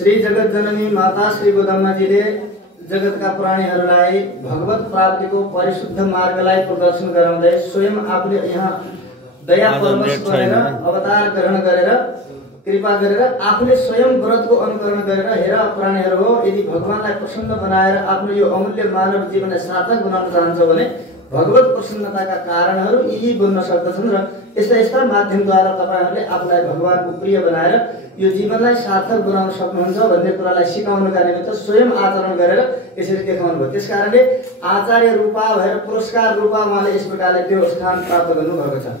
श्री जगत जननी माता श्री गोदम्माजीले जगतका प्राणीहरूलाई भगवत प्राप्तिको परिशुद्ध मार्गलाई प्रदर्शन गराउँदै स्वयं आफूले यहाँ दया परमश गरेर अवतार ग्रहण गरेर कृपा गरेर आफूले स्वयं व्रतको अनुकरण गरेर हेर प्राणीहरू हो, यदि भगवानलाई प्रसन्न बनाएर आफ्नो यो अमूल्य मानव जीवनलाई सार्थक बनाउन चाहन्छ भने भगवत प्रसन्नताका कारणहरू यी बन्न सक्दछन् र यस्ता यस्ता माध्यमद्वारा तपाईहरूले आफूलाई भगवानको प्रिय बनाएर यो जीवनलाई सार्थक बनाउन सक्नुहुन्छ भन्ने कुरालाई सिकाउनका निमित्त स्वयं आचरण गरेर यसरी देखाउनु भयो। त्यसकारणले आचार्य रूपा भएर पुरस्कार रूपा उहाँले यस प्रकारले त्यो स्थान प्राप्त गर्नुभएको छ।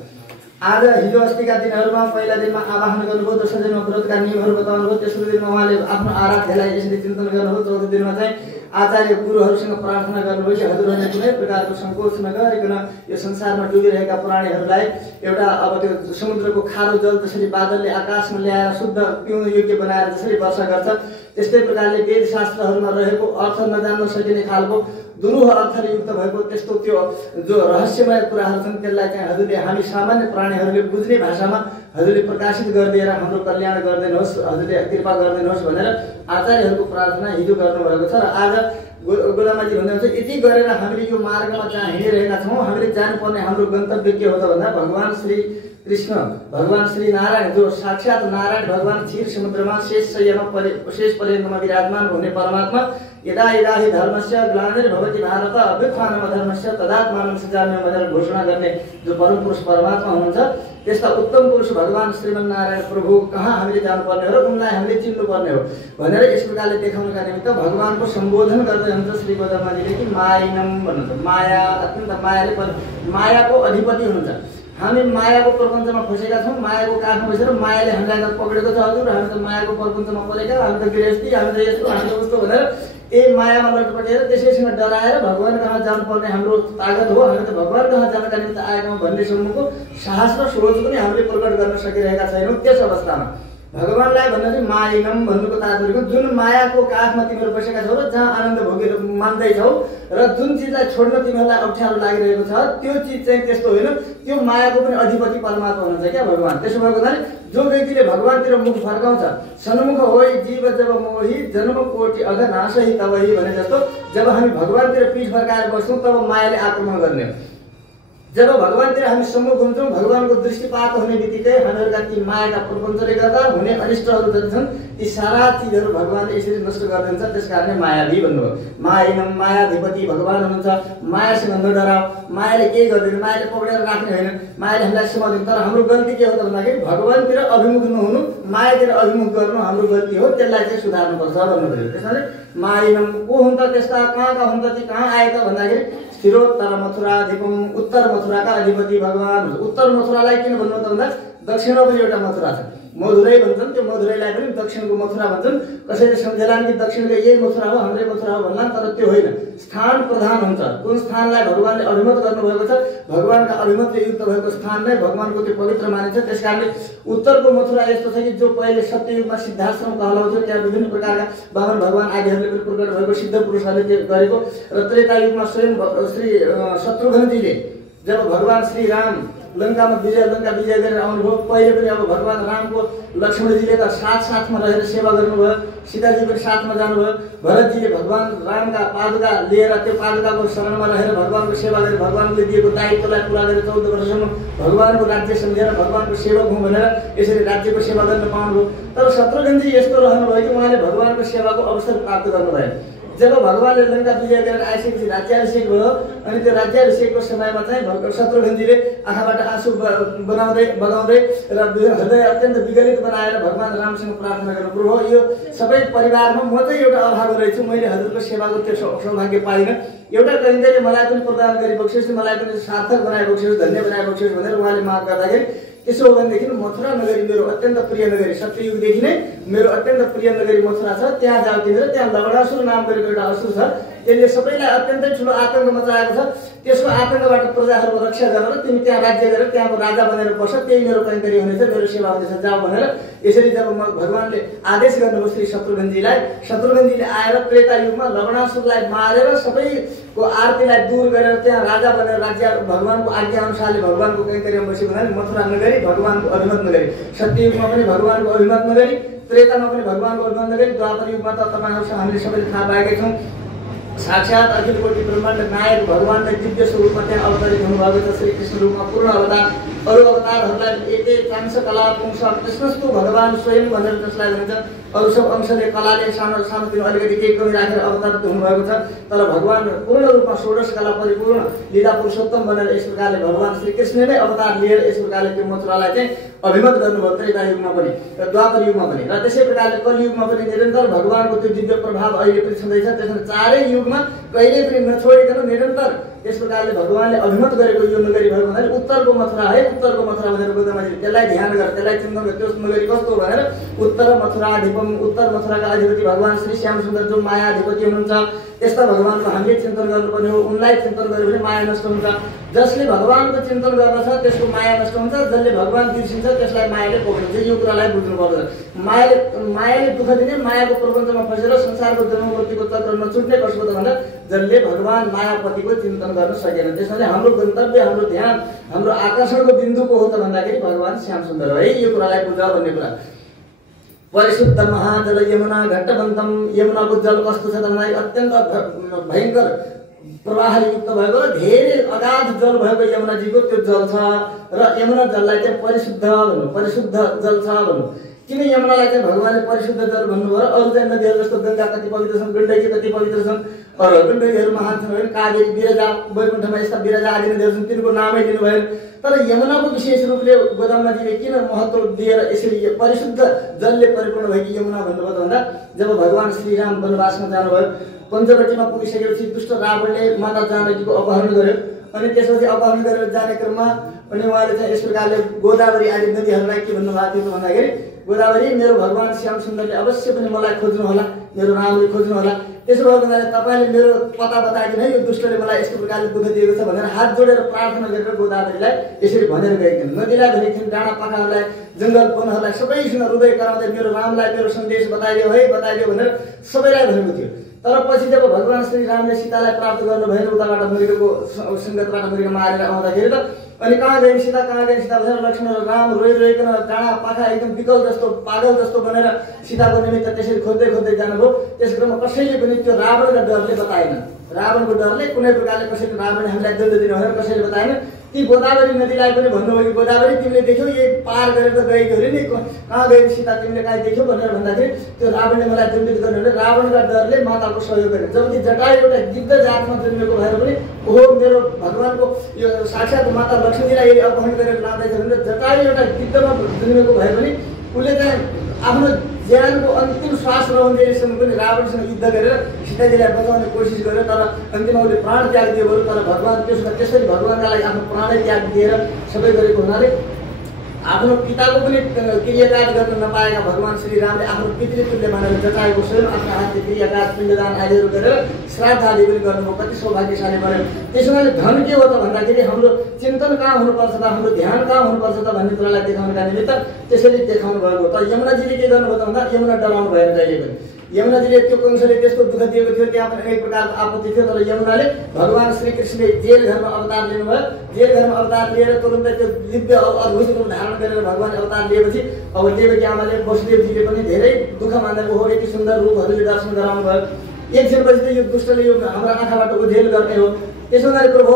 आज हिजो अस्तिका दिनहरूमा पहिला दिनमा आवाहन गर्नुभयो, दोस्रो दिनमा व्रतका नियमहरू बताउनु भयो, तेस्रो दिनमा उहाँले आफ्नो आराध्यलाई यसरी चिन्तन गर्नुभयो, चौथो दिनमा चाहिँ आचार्य गुरुहरूसँग प्रार्थना गर्नुभयो कि हजुरहरूले कुनै प्रकारको सङ्कोच नगरिकन यो संसारमा डुबिरहेका प्राणीहरूलाई एउटा अब त्यो समुद्रको खारो जल जसरी बादलले आकाशमा ल्याएर शुद्ध पिउन योग्य बनाएर जसरी वर्षा गर्छ त्यस्तै प्रकारले वेद शास्त्रहरूमा रहेको अर्थ नजान्न सकिने खालको दुरूह अर्थले युक्त भएको त्यस्तो त्यो जो रहस्यमय कुराहरू छन् त्यसलाई चाहिँ हजुरले हामी सामान्य प्राणीहरूले बुझ्ने भाषामा हजुरले प्रकाशित गरिदिएर हाम्रो कल्याण गरिदिनुहोस्, हजुरले कृपा गरिदिनुहोस् भनेर आचार्यहरूको प्रार्थना हिजो गर्नुभएको छ। र आज गोदामाजी भन्नुहुन्छ यति गरेर हामीले यो मार्गमा जहाँ हिँडिरहेका छौँ हामीले जानुपर्ने हाम्रो गन्तव्य के हो त भन्दा भगवान श्री कृष्ण भगवान श्री नारायण जो साक्षात नारायण भगवान क्षीर समुद्रमा शेष शय्यामा शेष पर्यन्तमा विराजमान हुने परमात्मा यदा यदा हि धर्मस्य ग्लानिर्भवति भारत अभ्युत्थानम् अधर्मस्य तदात्मानं सृजाम्यहम् भनेर घोषणा गर्ने जो परम पुरुष परमात्मा हुनुहुन्छ त्यस्ता उत्तम पुरुष भगवान श्रीमन्नारायण प्रभु कहाँ हामीले जानुपर्ने हो र उनलाई हामीले चिन्नुपर्ने हो भनेर यस प्रकारले देखाउनका निमित्त भगवानको सम्बोधन गर्दै हुन्छ श्री गोदामाजीले कि माइनम भन्नुहुन्छ। माया अत्यन्त मायाको अधिपति हुनुहुन्छ। हामी मायाको प्रपञ्चमा फसेका छौँ, मायाको काखमा बसेर मायाले हामीलाई पक्रेको छ हजुर, हामी त मायाको प्रपञ्चमा परेका, हामी त गृहस्थी, हामी त यस्तो, हामी त उस्तो भनेर यही मायामा लटपटेर त्यसैसँग डराएर भगवान कहाँ जानुपर्ने हाम्रो तागत हो, हामी त भगवान कहाँ जानका निमित्त आएका हौँ भन्ने सम्मको साहस र सोच पनि हामीले प्रकट गर्न सकिरहेका छैनौँ। त्यस अवस्थामा भगवानलाई भन्न चाहिँ माइनम भन्नुको तात्पर्य जुन मायाको काखमा तिमीहरू बसेका छौ र जहाँ आनन्द भोगेर मान्दैछौ र जुन चिजलाई छोड्न तिमीहरूलाई अप्ठ्यारो लागिरहेको छ त्यो चिज चाहिँ त्यस्तो होइन, त्यो मायाको पनि अधिपति परमात्मा हुनुहुन्छ क्या भगवान। त्यसो भएको हुनाले जो व्यक्तिले भगवानतिर मुख फर्काउँछ सन्मुख होइ जीव जब मोही जन्म कोटि अघ नासही तबही भने जस्तो जब हामी भगवानतिर पिठ फर्काएर बस्छौँ तब मायाले आक्रमण गर्ने हो। जब भगवानतिर हामी सम्मुख हुन्छौँ भगवानको दृष्टिपात हुने बित्तिकै हामीहरूका ती मायाका प्रपञ्चले गर्दा हुने अनिष्टहरू जति छन् ती सारा चिजहरू भगवानले यसरी नष्ट गरिदिन्छ। त्यस कारणले मायावी भन्नुभयो। माइनम मायाधिपति भगवान हुनुहुन्छ। मायासँग नडराऊ, मायाले केही गर्दैन, मायाले पक्रेर राख्ने होइन, मायाले हामीलाई समाउँदैन। तर हाम्रो गल्ती के हो त भन्दाखेरि भगवानतिर अभिमुख नहुनु, मायातिर अभिमुख गर्नु हाम्रो गल्ती हो, त्यसलाई चाहिँ सुधार्नुपर्छ भन्नुभयो। त्यसैले माइनम को हुन् त त्यस्ता, कहाँका हुन् त ती, कहाँ आए त भन्दाखेरि स्थिरोत्तर मथुराधिपम उत्तर मथुराका अधिपति भगवान। उत्तर मथुरालाई किन भन्नु त भन्दा दक्षिणमा पनि एउटा मथुरा छ, मधुरै भन्छन्, त्यो मधुरैलाई पनि दक्षिणको मथुरा भन्छन्। कसैले सम्झेलान् कि दक्षिणको यही मथुरा हो, हाम्रै मथुरा हो भन्लान्, तर त्यो होइन। स्थान प्रधान हुन्छ, कुन स्थानलाई भगवानले अभिमत गर्नुभएको छ, भगवानका अभिमतले युक्त भएको स्थान नै भगवानको त्यो पवित्र मानिन्छ। त्यस कारणले उत्तरको मथुरा यस्तो छ कि जो पहिले सत्ययुगमा सिद्धाश्रम कहलाउँथ्यो, त्यहाँ विभिन्न प्रकारका वामन भगवान आदिहरूले पनि प्रकट भएको सिद्ध पुरुषहरूले त्यो गरेको, र त्रेतायुगमा स्वयं श्री शत्रुघ्नजीले जब भगवान श्री राम लंका विजय गरेर आउनुभयो, पहिले पनि अब भगवान रामको लक्ष्मणजीले त साथमा रहेर सेवा गर्नुभयो, सीताजी पनि साथमा जानुभयो, भरतजीले भगवान रामका पादुका लिएर त्यो पादुकाको शरणमा रहेर भगवानको सेवा गरेर भगवानले दिएको दायित्वलाई पुरा गरेर 14 वर्षसम्म भगवानको राज्य सम्झेर भगवानको सेवक हुँ भनेर यसरी राज्यको सेवा गर्न पाउनुभयो। तर शत्रुघ्नजी यस्तो रहनुभयो कि उहाँले भगवानको सेवाको अवसर प्राप्त गर्नुभयो। जब भगवानले लंका विजय गरेर आइसकेपछि राज्याभिषेक भयो, अनि त्यो राज्याभिषेकको समयमा चाहिँ शत्रुघ्नजीले आँखाबाट आँसु बगाउँदै र हृदय अत्यन्त विगलित बनाएर भगवान रामसँग प्रार्थना गर्नु, प्रभु यो सबै परिवारमा म चाहिँ एउटा अभाव रहेछु, मैले हजुरको सेवाको त्यो सौभाग्य पाइनँ, एउटा कहिँदै मलाई पनि प्रदान गरी बक्सियोस्, मलाई पनि सार्थक बनाए बक्सियोस्, धन्य बनाए बक्सियोस् भनेर उहाँले माग गर्दाखेरि त्यसो हो भनेदेखि मथुरा नगरी मेरो अत्यन्त प्रिय नगरी, सत्ययुगदेखि नै मेरो अत्यन्त प्रिय नगरी मथुरा छ, त्यहाँ जाऊ तिमीहरू। त्यहाँ लवणासुर नाम गरेको एउटा असुर छ, त्यसले सबैलाई अत्यन्तै ठुलो आतंक मचाएको छ। त्यसको आतंकबाट प्रजाहरूको रक्षा गरेर तिमी त्यहाँ राज्य गरेर त्यहाँको राजा बनेर बस, त्यही मेरो कैङ्करी हुनेछ, मेरो सेवा हुनेछ, जाऊ भनेर यसरी जब भगवानले आदेश गर्नुभयो श्री शत्रुघ्नजीलाई, शत्रुघ्नजीले आएर त्रेतायुगमा लवणासुरलाई मारेर सबैको आरतीलाई दूर गरेर त्यहाँ राजा बनेर राज्य भगवानको आज्ञा अनुसारले भगवानको कैङ्करीमा बस्यो भने मथुरा नगरी भगवानको अभिमत नगरी, सत्ययुगमा पनि भगवानको अभिमत नगरी त्रेतामा पनि भगवानको अभिमन्द गरी द्वापर युगमा त तपाईँहरूसँग हामीले सबैले थाहा पाएकै छौँ साक्षात् अखिल कोटि ब्रह्माण्ड नायक भगवानले दिव्य स्वरूपमा त्यहाँ अवतरित हुनुभएको छ श्री कृष्ण रूपमा पूर्ण अवतार अरू अवतारहरूलाई एकै कांश कला पुंस कृष्णस्तु भगवान स्वयं भनेर जसलाई भनिन्छ अरू सब अंशले कलाले सानो सानोतिनो अलिकति केही कमी राखेर अवतरित हुनुभएको छ तर भगवान पूर्ण रूपमा षोडश कला परिपूर्ण लीला पुरुषोत्तम बनेर यस प्रकारले भगवान श्री कृष्णले नै अवतार लिएर यस प्रकारले त्यो मथुरालाई चाहिँ अभिमत गर्नुभयो त्रेता युगमा पनि र द्वापर युगमा पनि र त्यसै प्रकारले कलियुगमा पनि निरन्तर भगवानको त्यो दिव्य प्रभाव अहिले पनि छँदैछ त्यसमा चारै युगमा कहिले पनि नछोडिकन निरन्तर यस प्रकारले भगवानले अभिमत गरेको यो नगरी भएको भन्दाखेरि उत्तरको मथुरा है उत्तरको मथुरा भनेर गोदामाजी त्यसलाई ध्यान गर त्यसलाई चिन्तन गर त्यो नगरी कस्तो भनेर उत्तर मथुराधिपम उत्तर मथुराका अधिपति भगवान श्री श्याम सुन्दर जो मायाधिपति हुनुहुन्छ त्यस्ता भगवानको हामीले चिन्तन गर्नुपर्ने हो उनलाई चिन्तन गर्यो भने माया नष्ट हुन्छ जसले भगवानको चिन्तन गर्दछ त्यसको माया नष्ट हुन्छ जसले भगवान बिर्सिन्छ त्यसलाई मायाले पक्रिन्छ यो कुरालाई बुझ्नुपर्छ मायाले दुःख दिने मायाको प्रपञ्चमा फसेर संसारको जन्म मृत्युको चक्र नछुट्ने कसको त भन्दा जसले भगवान मायापतिको चिन्तन गर्न सकेन त्यसैले हाम्रो गन्तव्य हाम्रो ध्यान हाम्रो आकर्षणको बिन्दुको हो त भन्दाखेरि भगवान श्याम सुन्दर है यो कुरालाई बुझ भन्ने कुरा परिशुद्ध महाजल यमुना घट्टबन्तम यमुनाको जल कस्तो छ भन्दाखेरि अत्यन्त भयङ्कर प्रवाहयुक्त भएको र धेरै अगाध जल भएको यमुनाजीको त्यो जल छ र यमुना जललाई चाहिँ परिशुद्ध जल छ भन्नु किन यमुनालाई चाहिँ भगवानले परिशुद्ध जल भन्नुभयो अरू चाहिँ नदीहरू जस्तो गङ्गा कति पवित्र छन् गण्डकी कति पवित्र छन् अरू गण्डकीहरू महान छन् भने कावेरी बिरजा वैकुण्ठमा यस्ता बिरजा आदि नदीहरू छन् तिनको नामै दिनुभयो तर यमुनाको विशेष रूपले गोदामजीले किन महत्त्व दिएर यसरी परिशुद्ध जलले परिपूर्ण भएको यमुना भन्नुभयो भन्दा जब भगवान श्रीराम वनवासमा जानुभयो पञ्चवटीमा पुगिसकेपछि दुष्ट रावणले माता जानकीको अपहरण गर्यो अनि त्यसपछि अपहरण गरेर जाने क्रममा अनि उहाँले चाहिँ यस प्रकारले गोदावरी आदि नदीहरूलाई के भन्नुभएको थियो भन्दाखेरि गोदावरी मेरो भगवान श्याम सुन्दरले अवश्य पनि मलाई खोज्नु होला मेरो रामले खोज्नु होला त्यसो भएको हुनाले तपाईँले मेरो पत्ता बताइदिनु है यो दुष्टले मलाई यस्तो प्रकारले दुःख दिएको छ भनेर हात जोडेर प्रार्थना गरेर गोदावरीलाई यसरी भनेर गएकी नदीलाई भनेकी थिइन् डाँडा पाखाहरूलाई जङ्गल वनहरूलाई सबैसँग हृदय कराउँदै मेरो रामलाई मेरो सन्देश बताइदियो है बताइदियो भनेर सबैलाई भनेको थियो तर पछि जब भगवान श्री रामले सीतालाई प्राप्त गर्नुभयो उताबाट मृगको सङ्गतबाट मृग मारेर आउँदाखेरि त अनि कहाँ गए सीता भनेर लक्ष्मण र राम रोइकन डाँडा पाखा एकदम विकल जस्तो पागल जस्तो बनेर सीताको निमित्त त्यसरी खोज्दै जानुभयो त्यस क्रममा कसैले पनि त्यो रावणका डरले बताएन रावणको डरले कुनै प्रकारले कसैले रावणले हामीलाई दण्ड दिनु भनेर कसैले बताएन ती गोदावरी नदीलाई पनि भन्नुभयो कि गोदावरी तिमीले देख्यौ यही पार गरेर त गएको अरे नि कहाँ गयो सीता तिमीले कहाँ देख्यौ भनेर भन्दाखेरि त्यो रावणले मलाई दण्डित गर्ने भने रावणका डरले माताको सहयोग गर्ने जबकि जटायु एउटा गिद्ध जातमा जन्मेको भएर पनि ओहो मेरो भगवानको यो साक्षात् माता लक्ष्मीलाई यदि अपहरण गरेर लाँदैछ भने जटायु एउटा गिद्धमा जन्मेको भए पनि उसले चाहिँ आफ्नो ज्यानको अन्तिम श्वास रहँदैसम्म पनि रावणसँग युद्ध गरेर सीताजीलाई बचाउने कोसिस गर्यो तर अन्तिममा उसले प्राण त्याग दियो बरु तर भगवान त्यसरी भगवानका लागि आफ्नो प्राणै त्याग दिएर सबै गरेको हुनाले आफ्नो पिताको पनि क्रियाकाज गर्न नपाएका भगवान श्री रामले आफ्नो पितृतुल्य मानेर जटायुको स्वयं आफ्नो हातले क्रियाकाज पिण्डदान आदिहरू गरेर श्राद्ध आदि पनि गर्नुभयो कति सौभाग्यशाली बन्यो त्यसो भने धन के हो त भन्दाखेरि हाम्रो चिन्तन कहाँ हुनुपर्छ त हाम्रो ध्यान कहाँ हुनुपर्छ त भन्ने कुरालाई देखाउनका निमित्त त्यसरी देखाउनु भएको तर यमुनाजीले के गर्नुभयो त भन्दा यमुना डराउनु भएन जहिले पनि यमुनाजीले त्यो कंसले त्यस्तो दुःख दिएको थियो त्यहाँ पनि एक प्रकारको आपत्ति थियो तर यमुनाले भगवान श्री कृष्णले जेल घरमा अवतार लिनुभयो जेल घरमा अवतार लिएर तुरुन्तै त्यो दिव्य अद्भुत रूप धारण गरेर भगवान अवतार लिएपछि अब देवकी आमाले वसुदेवजीले पनि धेरै दुःख मानेर हो यति सुन्दर रूपहरूले दर्शन गराउनु भयो एकछिनपछि त यो दुष्टले यो हाम्रो आँखाबाट उझेल गर्ने हो त्यसो हुँदाखेरि प्रभु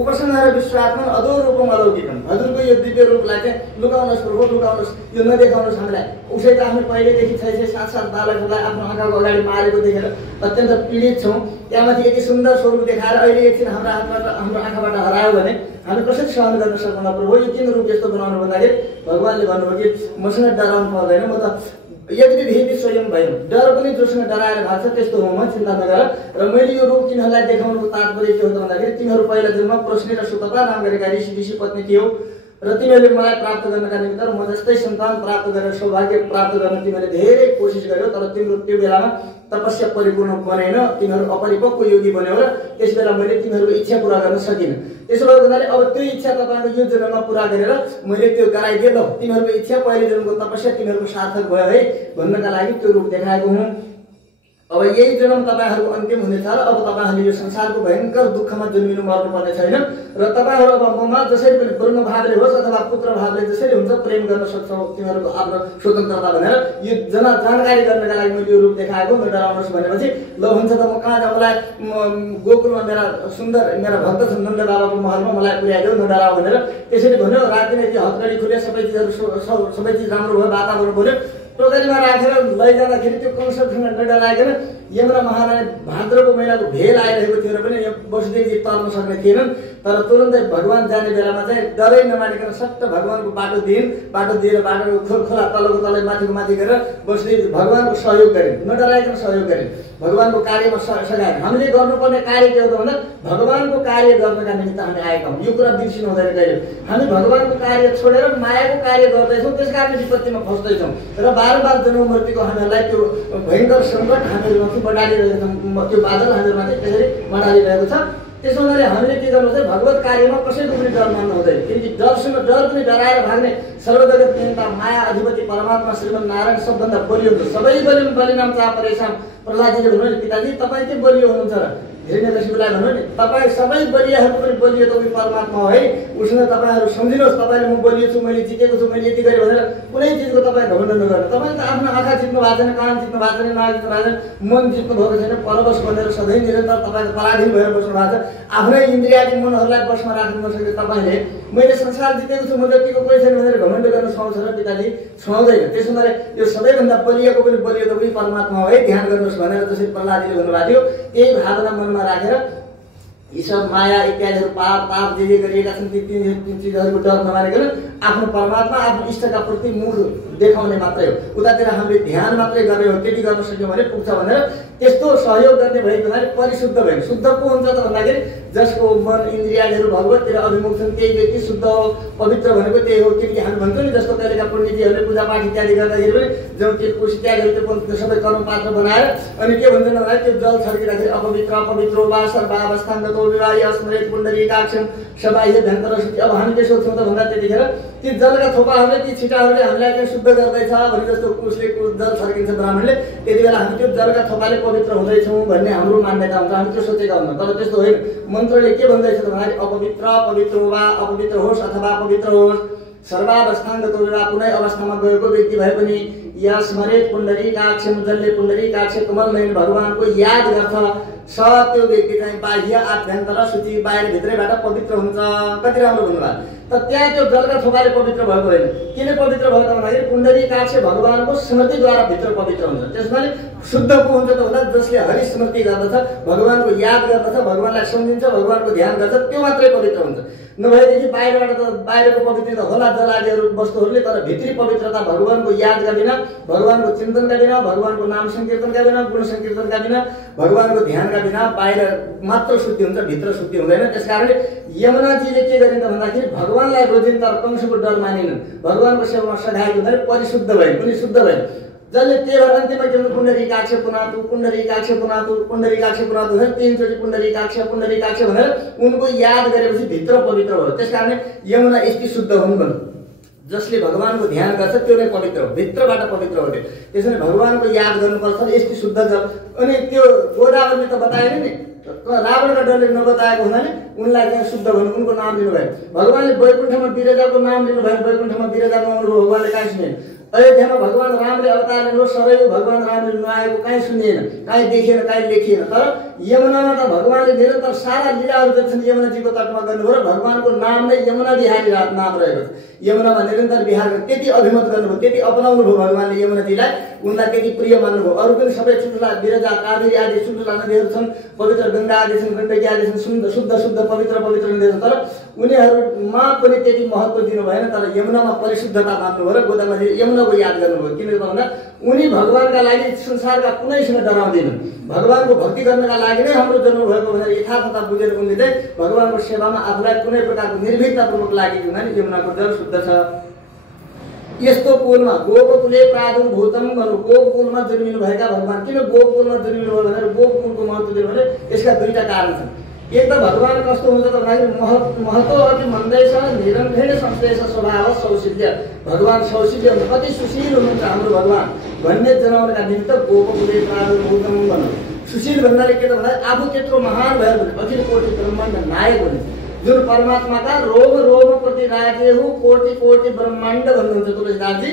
उपासना र विश्वात्मन अदो रूपम अलौकिकम हजुरको यो दिव्य रूपलाई चाहिँ लुकाउनुहोस् प्रभु लुकाउनुहोस् यो नदेखाउनुहोस् हामीलाई उसै त हामी पहिलेदेखि 6-7 बालकहरूलाई आफ्नो आँखाको अगाडि मारेको देखेर अत्यन्त पीडित छौँ त्यहाँमाथि यति सुन्दर स्वरूप देखाएर अहिले एकछिन हाम्रो आँखाबाट हरायो भने हामी कसरी सहन गर्न सक्दैनौँ प्रभु यो किन रूप यस्तो बनाउनु भन्दाखेरि भगवानले भन्नुभयो कि मसँग डराउनु पर्दैन म त यदि भेदी स्वयं भयो डर पनि जोसँग डराएर भएको छ त्यस्तो हो म चिन्ता नगर र मैले यो रूप तिनीहरूलाई देखाउनुको तात्पर्य के हो त भन्दाखेरि तिमीहरू पहिला जन्म प्रश्न र सुतपा नाम गरेका ऋषि पत्नी थियौ र तिमीहरूले मलाई प्राप्त गर्नका निमित्त म जस्तै सन्तान प्राप्त गरेर सौभाग्य प्राप्त गर्न तिमीहरूले धेरै कोसिस गर्यौ तर तिम्रो त्यो बेलामा तपस्या परिपूर्ण बनेन तिमीहरू अपरिपक्व योगी बन्यौ र त्यस बेला मैले तिमीहरूको इच्छा पूरा गर्न सकिनँ त्यसो भएको हुनाले अब त्यो इच्छा तपाईँको यो जन्ममा पूरा गरेर मैले त्यो गराइदिएँ ल तिमीहरूको इच्छा पहिले जन्मको तपस्या तिमीहरूको सार्थक भयो है भन्नका लागि त्यो रूप देखाएको हुँ अब यही जन्म तपाईहरुको अन्तिम हुनेछ र अब तपाईहरुले यो संसारको भयंकर दुःखमा जन्मिनु मर्नुपर्ने छैन र तपाईहरु अब ममा जसरी पनि ब्रह्म भावले होस् अथवा पुत्र भावले जसरी हुन्छ प्रेम गर्न सक्छौ तिमीहरुको आफ्नो स्वतन्त्रता भनेर यो जानकारी गर्नका लागि मैले यो रूप देखाएको नडराउनुस् भनेपछि ल हुन्छ त म कहाँ जाऊ मलाई गोकुलमा मेरा सुन्दर मेरा भक्त छन् नन्द बाबाको महलमा मलाई पुर्याइदेऊ नडराउ भनेर त्यसरी भन्यो राति नै त्यो हतकडी खुले सबै चिज राम्रो भयो वातावरण बन्यो टोकरीमा राखेर लैजाँदाखेरि त्यो कंससँग डराइकन यमरा महारानी भाद्रको महिनाको भेल आइरहेको थियो र पनि वसुदेवजी तर्न सक्ने थिएनन् तर तुरन्तै भगवान जाने बेलामा चाहिँ डरै नमानिकन सट्ट भगवानको बाटो दिएर बाटो खोला तलको तलै माथिको माथि गरेर वसुदेवजी भगवानको सहयोग गरे नडराइकन सहयोग गरे भगवानको कार्यमा सघाए हामीले गर्नुपर्ने कार्य के हो त भन्दा भगवानको कार्य गर्नका निमित्त हामी आएका हौं यो कुरा बिर्सिनु हुँदैन कहिले हामी भगवानको कार्य छोडेर मायाको कार्य गर्दैछौं त्यसकारण विपत्तिमा फस्दैछौं र बारम्बार जन्म मृत्युको हामीलाई त्यो भयंकर संकट हामीहरुमाथि बढालिरहेको छ त्यो बादल हामीहरुमाथि त्यसरी बढालिरहेको छ त्यसो हुनाले हामीले के गर्नु चाहिँ भगवत कार्यमा कसैको पनि डर मान्नु हुँदैन किनकि डर पनि डराएर भाग्ने सर्वजगत नियन्ता माया अधिपति परमात्मा श्रीमन नारायण सबभन्दा बलियो हुन्छ सबै बलिनाम चाह परेशान प्रहलादजीले भन्नु पिताजी तपाईँ के बलियो हुनुहुन्छ र हिरण्यकशिपुलाई भन्नु नि तपाईँ सबै बलियाहरू पनि बलियो त उही परमात्मा हो है उसले तपाईहरु सम्झिनुहोस् तपाईले म बलियो छु मैले जितेको छु मैले यति गरे भनेर कुनै चीजको तपाईँ घमण्ड नगर्नु तपाईले त आफ्नो आँखा जित्नु भएको छैन कान जित्नु भएको छैन नाक जित्नु भएको छैन मन जित्नु भएको छैन परवश बनेर सधैँ निरन्तर तपाईको पराधीन भएर बस्नु भएको छ आफ्नै इन्द्रियादी मनहरूलाई बसमा राख्नु नसके तपाईले मैले संसार जितेको छु म जतिको कोही छैन भनेर घमण्ड गर्न सुहाउँछ र पिताजी सुहाउँदैन त्यसोले यो सबैभन्दा बलियोको पनि बलियो त उही परमात्मा हो है ध्यान गर्नुहोस् भनेर जसरी प्रहलादजीले भन्नुभएको थियो त्यही भावना मनमा राखेर यी सब माया इत्यादिहरु पाप जे गरिएका छन् ती चीजहरुको डर नमानिकन आफ्नो परमात्मा आफ्नो इष्टका प्रति मुख देखाउने मात्रै हो उतातिर हामीले ध्यान मात्रै गर्ने हो त्यति गर्न सक्यौं भने पुग्छ भनेर त्यस्तो सहयोग गर्ने भएको हुनाले परिशुद्ध भयो शुद्ध को हुन्छ त भन्दाखेरि जसको मन इन्द्रियहरु भगवततिर अभिमुख छन् त्यही व्यक्ति शुद्ध हो पवित्र भनेको त्यही हो किनकि हामी भन्छौं नि जस्तो कहिलेका पण्डितजीहरुले पूजा पाठ इत्यादि गर्दाखेरि पनि जौतिर कुश इत्यादिहरु त्यो सबै कर्म पात्र बनाएर अनि के भन्छन् भन्दा त्यो जल छर्किँदाखेरि अपवित्र वा सर्वावस्थाङ्गतो विवाही अस्मरेत पुण्डरीकाक्षम सबाह्य भयङ्कर अब हामी के सोच्छौं त भन्दा त्यतिखेर ती जलका थोपाहरूले ती छिटाहरूले हामीलाई के शुद्ध गर्दैछ भने जस्तो कुशले जल छर्किन्छ ब्राह्मणले त्यतिबेला हामी त्यो जलका थोपाले पवित्र हुँदैछौं भन्ने हाम्रो मान्यता हुन्छ हामी त्यो सोचेका हुन्छौं तर त्यस्तो होइन मन्त्रले के भन्दैछ त भन्दाखेरि पवित्र वा अपवित्र होस् अथवा पवित्र होस् सर्वावस्थाङ्गतो वा कुनै अवस्थामा गएको व्यक्ति भए पनि या स्मरेत पुण्डरीकाक्षम जसले पुण्डरीकाक्ष कमल नयन भगवानको याद गर्छ त्यो व्यक्ति चाहिँ बाह्य आभ्यन्तर शुचि बाहिर भित्रैबाट पवित्र हुन्छ कति राम्रो भन्नुभयो त त्यहाँ त्यो जलका थोपाले पवित्र भएको होइन किन पवित्र भयो त भन्दाखेरि पुण्डरीकाक्ष भगवानको स्मृतिद्वारा भित्र पवित्र हुन्छ त्यसैले शुद्ध को हुन्छ त भन्दा जसले हरि स्मृति गर्दछ भगवानको याद गर्दछ भगवानलाई सम्झिन्छ भगवानको ध्यान गर्छ त्यो मात्रै पवित्र हुन्छ नभएदेखि बाहिरबाट त बाहिरको पवित्रता होला जलादिहरू वस्तुहरूले तर भित्री पवित्रता भगवानको यादका बिना भगवानको चिन्तनका बिना भगवानको नाम संकीर्तनका बिना गुण संकीर्तनका बिना भगवानको ध्यानका बिना बाहिर मात्र शुद्धि हुन्छ भित्र शुद्धि हुँदैन त्यसकारणले यमुनाजीले के गरिन् त भन्दाखेरि भगवानलाई रोजिन् तर कंसको डर मानिनन् भगवानको सेवामा सघाएको हुँदाखेरि परिशुद्ध भए पनि शुद्ध भए जसले त्यही भएर अन्तिममा के भन्छ पुण्डरीकाक्ष पुनातु तीनचोटि पुण्डरीकाक्ष भनेर उनको याद गरेपछि भित्र पवित्र भयो त्यसकारणले यमुना यति शुद्ध हुन् भन्छ जसले भगवानको ध्यान गर्छ त्यो नै पवित्र हो भित्रबाट पवित्र हो त्यसैले भगवानको याद गर्नुपर्छ यति शुद्ध छ अनि त्यो गोदावरीले त बताएन नि रावणका डरले नबताएको हुनाले उनलाई चाहिँ शुद्ध भन्नु उनको नाम लिनुभयो भगवानले वैकुण्ठमा बिरजाको नाम लिनुभयो वैकुण्ठमा बिरजाको अनुभव भगवानले कहीँ सुनेन अयोध्यामा भगवान रामले अवतार लिनु सरैव भगवान रामले नआएको कहीँ सुनिएन कहीँ देखिएन कहीँ लेखिएन तर यमुनामा त भगवानले निरन्तर सारा लीलाहरू जति छन् यमुनाजीको तटमा गर्नुभयो र भगवानको नाम नै यमुना बिहारी नाम रहेको छ यमुनामा निरन्तर विहार गर्नु त्यति अभिमत गर्नुभयो त्यति अपनाउनु भयो भगवानले यमुनाजीलाई उनलाई त्यति प्रिय मान्नुभयो अरू पनि सबै ठुल्ठुला विरजा कावेरी आदि ठुल्ठुला नदीहरू छन् पवित्र गङ्गा आदि छन् गण्डकी आदि छन् शुद्ध पवित्र नदीहरू छन् तर उनीहरूमा पनि त्यति महत्त्व दिनु भएन तर यमुनामा परिशुद्धता मान्नुभयो र गोदावरी यमुनाको याद गर्नुभयो किन भन्दा उनी भगवानका लागि संसारका कुनैसँग डराउँदैनन् भगवानको भक्ति गर्नका लागि नै हाम्रो जन्म भएको भनेर यथार्थता बुझेर उनले चाहिँ भगवानको सेवामा आफूलाई कुनै प्रकारको निर्भीकतापूर्वक लागेको हुनाले यमुनाको जल शुद्ध छ यस्तो कुलमा गोकुले प्रादुर्भूतम भन्नु गोकुलमा जन्मिनु भएका भगवान किन गोकुलमा जन्मिनु भयो भनेर गोकुलको महत्त्व दिनु भने यसका दुईटा कारण छन् एक त भगवान कस्तो हुन्छ त भन्दाखेरि महत्त्व अति मन्दैछ निरन्तर संश्लेष स्वभाव सौशील्य भगवान सौशील्य हुन्छ कति सुशील हुनुहुन्छ हाम्रो भगवान भन्ने जनाउनका निमित्त गोपकुले प्रादुर्भूतम भन्नु। सुशील भन्नाले के त भन्दा आफू त्यत्रो महान भएर भने अखिल कोटि ब्रह्माण्ड नायक हुने जुन परमात्माका रोम रोम प्रति राजेहु कोटि कोटि ब्रह्माण्ड भन्नुहुन्छ तुलसीदासजी।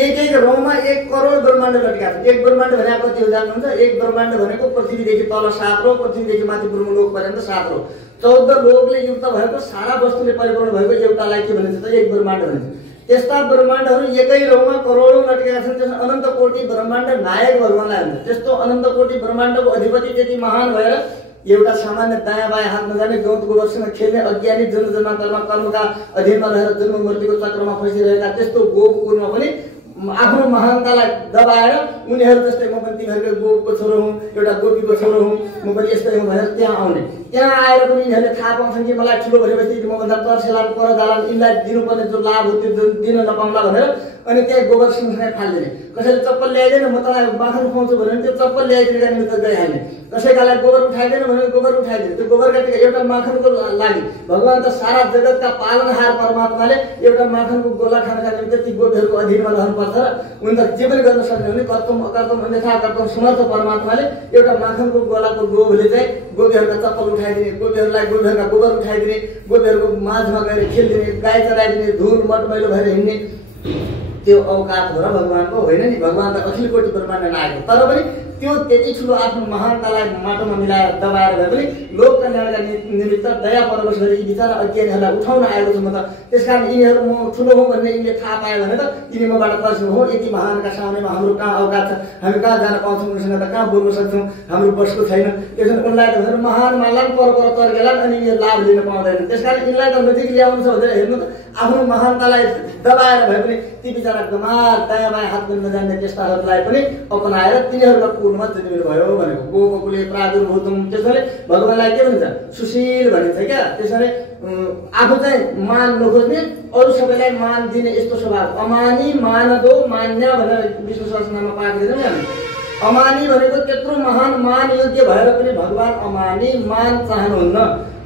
एक एक रोममा 1 करोड ब्रह्माण्ड लटकेका छन्। एक ब्रह्माण्ड भने कति हो जान्नुहुन्छ? एक ब्रह्माण्ड भनेको पृथ्वीदेखि तल 7 रौँ, पृथ्वीदेखि माथि ब्रह्मलोक पर्यन्त 7 रौँ, 14 लोकले युक्त भएको सारा वस्तुले परिपूर्ण भएको एउटालाई के भनिन्छ त? एक ब्रह्माण्ड भनिन्छ। त्यस्ता ब्रह्माण्डहरू एकै रौँमा करोडौं लटकेका छन्। त्यसमा अनन्त कोटि ब्रह्माण्ड नायक भगवानलाई हुन्छ। त्यस्तो अनन्त कोटि ब्रह्माण्डको अधिपति त्यति महान भएर एउटा सामान्य दायाँ बायाँ हात नजाने गौत गोबरसँग खेल्ने अज्ञानी जन्मजन्मान्तरमा कर्मका अधीनमा रहेर जन्म मृत्युको चक्रमा फसिरहेका त्यस्तो गोपकुलमा पनि आफ्नो महानतालाई दबाएर उनीहरू जस्तै म पनि तिमीहरूको गोपको छोरो हुँ, एउटा गोपीको छोरो हुँ, म पनि यस्तै हुँ भनेर त्यहाँ आउने। त्यहाँ आएर पनि यिनीहरूले थाहा पाउँछन् कि मलाई ठुलो भएपछि मभन्दा तर्सेला पर जाला यिनलाई दिनुपर्ने जो लाभ हो त्यो दिन नपाउँला भनेर अनि त्यहाँ गोबर सिंहसँग फालिदिने। कसैले चप्पल ल्याइदिएन म तँलाई माखन खुवाउँछु भन्यो भने त्यो चप्पल ल्याइदिएका निमित्त गइहाल्ने। कसैकालाई गोबर उठाइदिएन भने गोबर उठाइदिने। त्यो गोबरका एउटा माखनको लागि भगवान त सारा जगतका पालनहार परमात्माले एउटा माखनको गोला खानका निमित्त ती गोपीहरूको अधीनमा रहनुपर्छ र उनी त जे पनि गर्न सक्ने हुने कर्तम अकर्तम अन्यथा कर्तम समर्थ परमात्माले एउटा माखनको गोलाको लोभले चाहिँ गोपीहरूका चप्पल उठाइदिने, गोपीहरूलाई गोपीहरूका गोबर उठाइदिने, गोपीहरूको माझमा गएर खेलिदिने, गाई चराइदिने, धुल मटमैलो भएर हिँड्ने त्यो औकात हो र भगवानको होइन नि। भगवान त अखिल कोटि ब्रह्माण्ड नायक हो। तर पनि त्यो त्यति ठुलो आफ्नो महानतालाई माटोमा मिलाएर दबाएर भए पनि लोक कल्याणका निमित्त दया परवश गरी यी बिचारा अज्ञानीहरूलाई उठाउन आएको छु म त। त्यसकारण यिनीहरू म ठुलो हुँ भन्ने यिनले थाहा पायो भने त यिनी मबाट तर्सिनु हो। यति महानका सामनेमा हाम्रो कहाँ औकात छ? हामी कहाँ जान पाउँछौँ? उनीसँग त कहाँ बोल्न सक्छौँ? हाम्रो बसको छैन। त्यसो उनलाई त भनेर महान मान्ला पर तर्केला अनि यिनीहरू लाभ लिन पाउँदैन। त्यसकारण यिनलाई त नजिक ल्याउनु छ भनेर हेर्नु त आफ्नो महानतालाई दबाएर भए पनि ती बिचारा गमार दायाँ बायाँ हात पनि नजान्ने त्यस्ताहरूलाई पनि अपनाएर तिनीहरूका कुलमा जन्मिनु भयो भनेको गोपकुले प्रादुर्भूतम। त्यसैले भगवानलाई के भन्छ? सुशील भनिन्छ क्या। त्यसैले आफू चाहिँ मान नखोज्ने, अरू सबैलाई मान दिने यस्तो स्वभाव। अमानी मानदो मान्य भनेर विष्णु सहस्रनाममा पाठ दिन्छौँ नि हामी। अमानी भनेको त्यत्रो महान मान योग्य भएर पनि भगवान अमानी मान चाहनुहुन्न।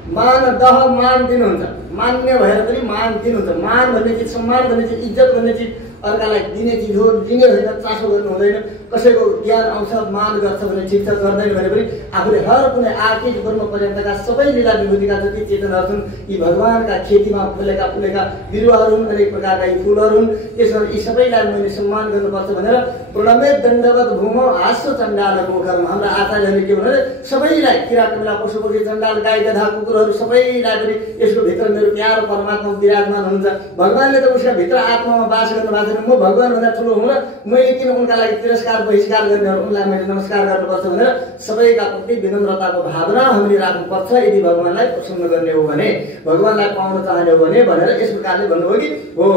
मान दह मान दिनुहुन्छ, मान्य भएर पनि मान दिनुहुन्छ। मान भन्ने चिज, सम्मान भन्ने चिज, इज्जत भन्ने चिज अर्कालाई दिने चिज हो, लिने होइन, चासो गर्नु हुँदैन। कसैको ज्ञान आउँछ मान गर्छ भने ठिक छ, गर्दैन भने पनि आफूले हर कुनै आर्थिक ब्रह्म पर्यन्तका सबै लीला विभूतिका जति चेतनाहरू छन् यी भगवानका खेतीमा फुलेका बिरुवाहरू हुन्, अनेक प्रकारका यी फुलहरू हुन्। त्यसरी यी सबैलाई मैले सम्मान गर्नुपर्छ भनेर प्रणमे दण्डवत भूमौ हाँस्यो चण्डालको कर्म। हाम्रा आचार्यहरूले के भने सबैलाई किरा कमिला पशु पक्षी चण्डाल गाई गधा कुकुरहरू सबैलाई पनि यसको भित्र मेरो प्यारो परमात्मा विराजमान हुनुहुन्छ। भगवानले त उसका भित्र आत्मामा बास गर्नु भएको छैन। म भगवान भन्दा ठुलो हुँ र मैले किन उनका लागि तिरस्कार बहिष्कार गर्ने, उनलाई मैले नमस्कार गर्नुपर्छ भनेर सबैका प्रति विनम्रताको भावना हामीले राख्नुपर्छ यदि भगवानलाई प्रसन्न गर्ने हो भने, भगवानलाई पाउन चाहने हो भने भनेर यस प्रकारले भन्नुभयो कि हो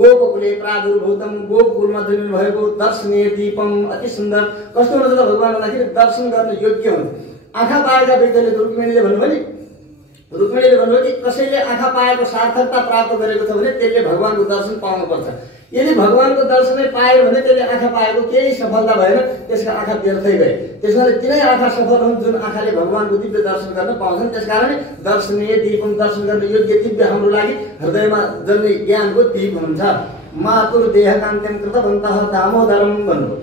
गोपकुले प्रादुर्भूतम। गोपकुलमा जन्मिनु भएको दर्शनीय दीपम अति सुन्दर। कस्तो हुन्छ त भगवान भन्दाखेरि दर्शन गर्न योग्य हुन्छ। आँखा पाएका व्यक्तिले रुक्मिणीले भन्नुभयो नि, रुक्मिणीले भन्नुभयो कि कसैले आँखा पाएको सार्थकता प्राप्त गरेको छ भने त्यसले भगवानको दर्शन पाउनुपर्छ। यदि भगवानको दर्शनै पायो भने त्यसले आँखा पाएको केही सफलता भएन, त्यसका आँखा व्यर्थै गए। त्यसैले तिनै आँखा सफल हुन् जुन आँखाले भगवानको दिव्य दर्शन गर्न पाउँछन्। त्यसकारण दर्शनीय दीपम, दर्शन गर्ने योग्य दिव्य हाम्रो लागि हृदयमा जन्ने ज्ञानको दीप हुन्छ। मातुर देह कान्त्यम कृतवन्तः दामोदरम भन्नु।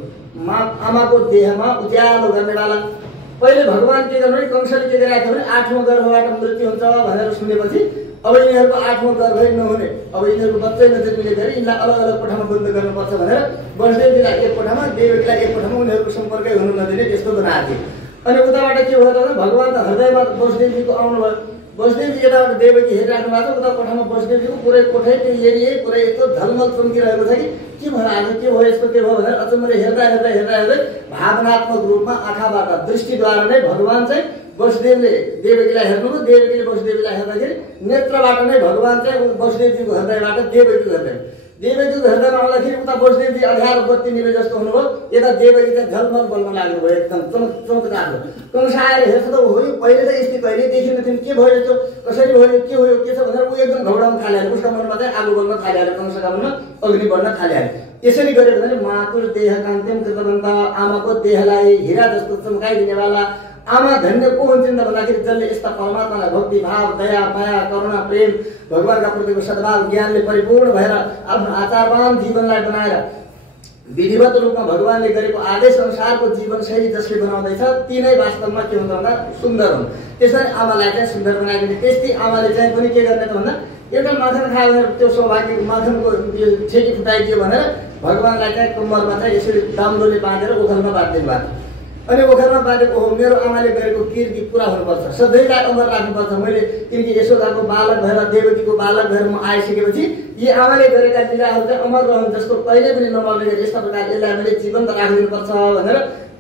आमाको देहमा उज्यालो गर्नेवाला। पहिले भगवान के गर्नु भने कंसले के गरिरहेको भने 8औं गर्भबाट मृत्यु हुन्छ भनेर सुनेपछि अब यिनीहरूको 8औं गर्भ नहुने, अब यिनीहरूको बच्चै नजन्मिने गरी यिनलाई अलग अलग कोठामा बन्द गर्नुपर्छ भनेर वसुदेवजीलाई एक कोठामा, देवकीलाई एक कोठामा, उनीहरूको सम्पर्कै हुनु नदिने त्यस्तो बनाएको थियो। अनि उताबाट के भयो त भगवान त हृदयमा वसुदेवजीको आउनुभयो। वसुदेवजी यताबाट देवकी हेरिराख्नु भएको छ, उता कोठामा वसुदेवजीको पुरै कोठै त्यो एरिए पुरै यस्तो झलमल चम्किरहेको छ कि भयो आज के भयो यस्तो के भयो भनेर अचम्मले हेर्दै भावनात्मक रूपमा आँखाबाट दृष्टिद्वारा नै भगवान चाहिँ वसुदेवले देवकीलाई हेर्नुभयो, देवकीले वसुदेवलाई हेर्दाखेरि नेत्रबाट नै भगवान चाहिँ वसुदेवजीको हृदयबाट देवकीको हृदयमा आउँदाखेरि उता वसुदेवजी अँध्यारो बत्ती निभे जस्तो हुनुभयो, यता देवकी चाहिँ झलमल बल्न लाग्नुभयो, एकदम चमत्कार। कंस आएर हेर्छ त हो पहिले त यस्तै कहिले देखिन थिएन, के भयो यस्तो, कसरी भयो, के भयो, के छ भनेर ऊ एकदम घबराउन थालिहाल्यो। उसका मनमा चाहिँ आगो बल्न थालिहाल्यो, कंसका मनमा अग्नि बढ्न थालिहाल्यो। यसरी गर्यो भने मातुर देह कान्त्यम कृतवन्तः, आमाको देहलाई हिरा जस्तो चम्काइदिनेवाला। आमा धन्य को हुन्छन् भन्दाखेरि जसले यस्ता परमात्मालाई भक्ति भाव, दया माया करुणा प्रेम भगवानका प्रतिको सद्भाव ज्ञानले परिपूर्ण भएर आफ्नो आचारवान जीवनलाई बनाएर विधिवत रूपमा भगवानले गरेको आदेश अनुसारको जीवनशैली जसले बनाउँदैछ ती नै वास्तवमा के हुन्छ भन्दा सुन्दर हुन्। त्यसरी आमालाई चाहिँ सुन्दर बनाइदिने। त्यस्तै आमाले चाहिँ पनि के गर्ने त भन्दा एउटा माखन खायो भनेर त्यो सौभाग्य माखनको छेकी फुटाइदियो भनेर भगवानलाई चाहिँ कम्मरमा चाहिँ यसरी दाम्रोले बाँधेर ओखलमा बाँधिदिनु भएको। अनि ओखलमा बाँधेको हो मेरो आमाले गरेको कीर्ति पुरा हुनुपर्छ, सधैँलाई अमर राख्नुपर्छ। मैले किनकि यशोदाको बालक भएर देवकीको बालक भएर म आइसकेपछि यी आमाले गरेका लीलाहरू चाहिँ अमर रहन्, जसको कहिले पनि नमर्ने गरी यस्ता प्रकार यसलाई मैले जीवन्त राखिदिनुपर्छ भनेर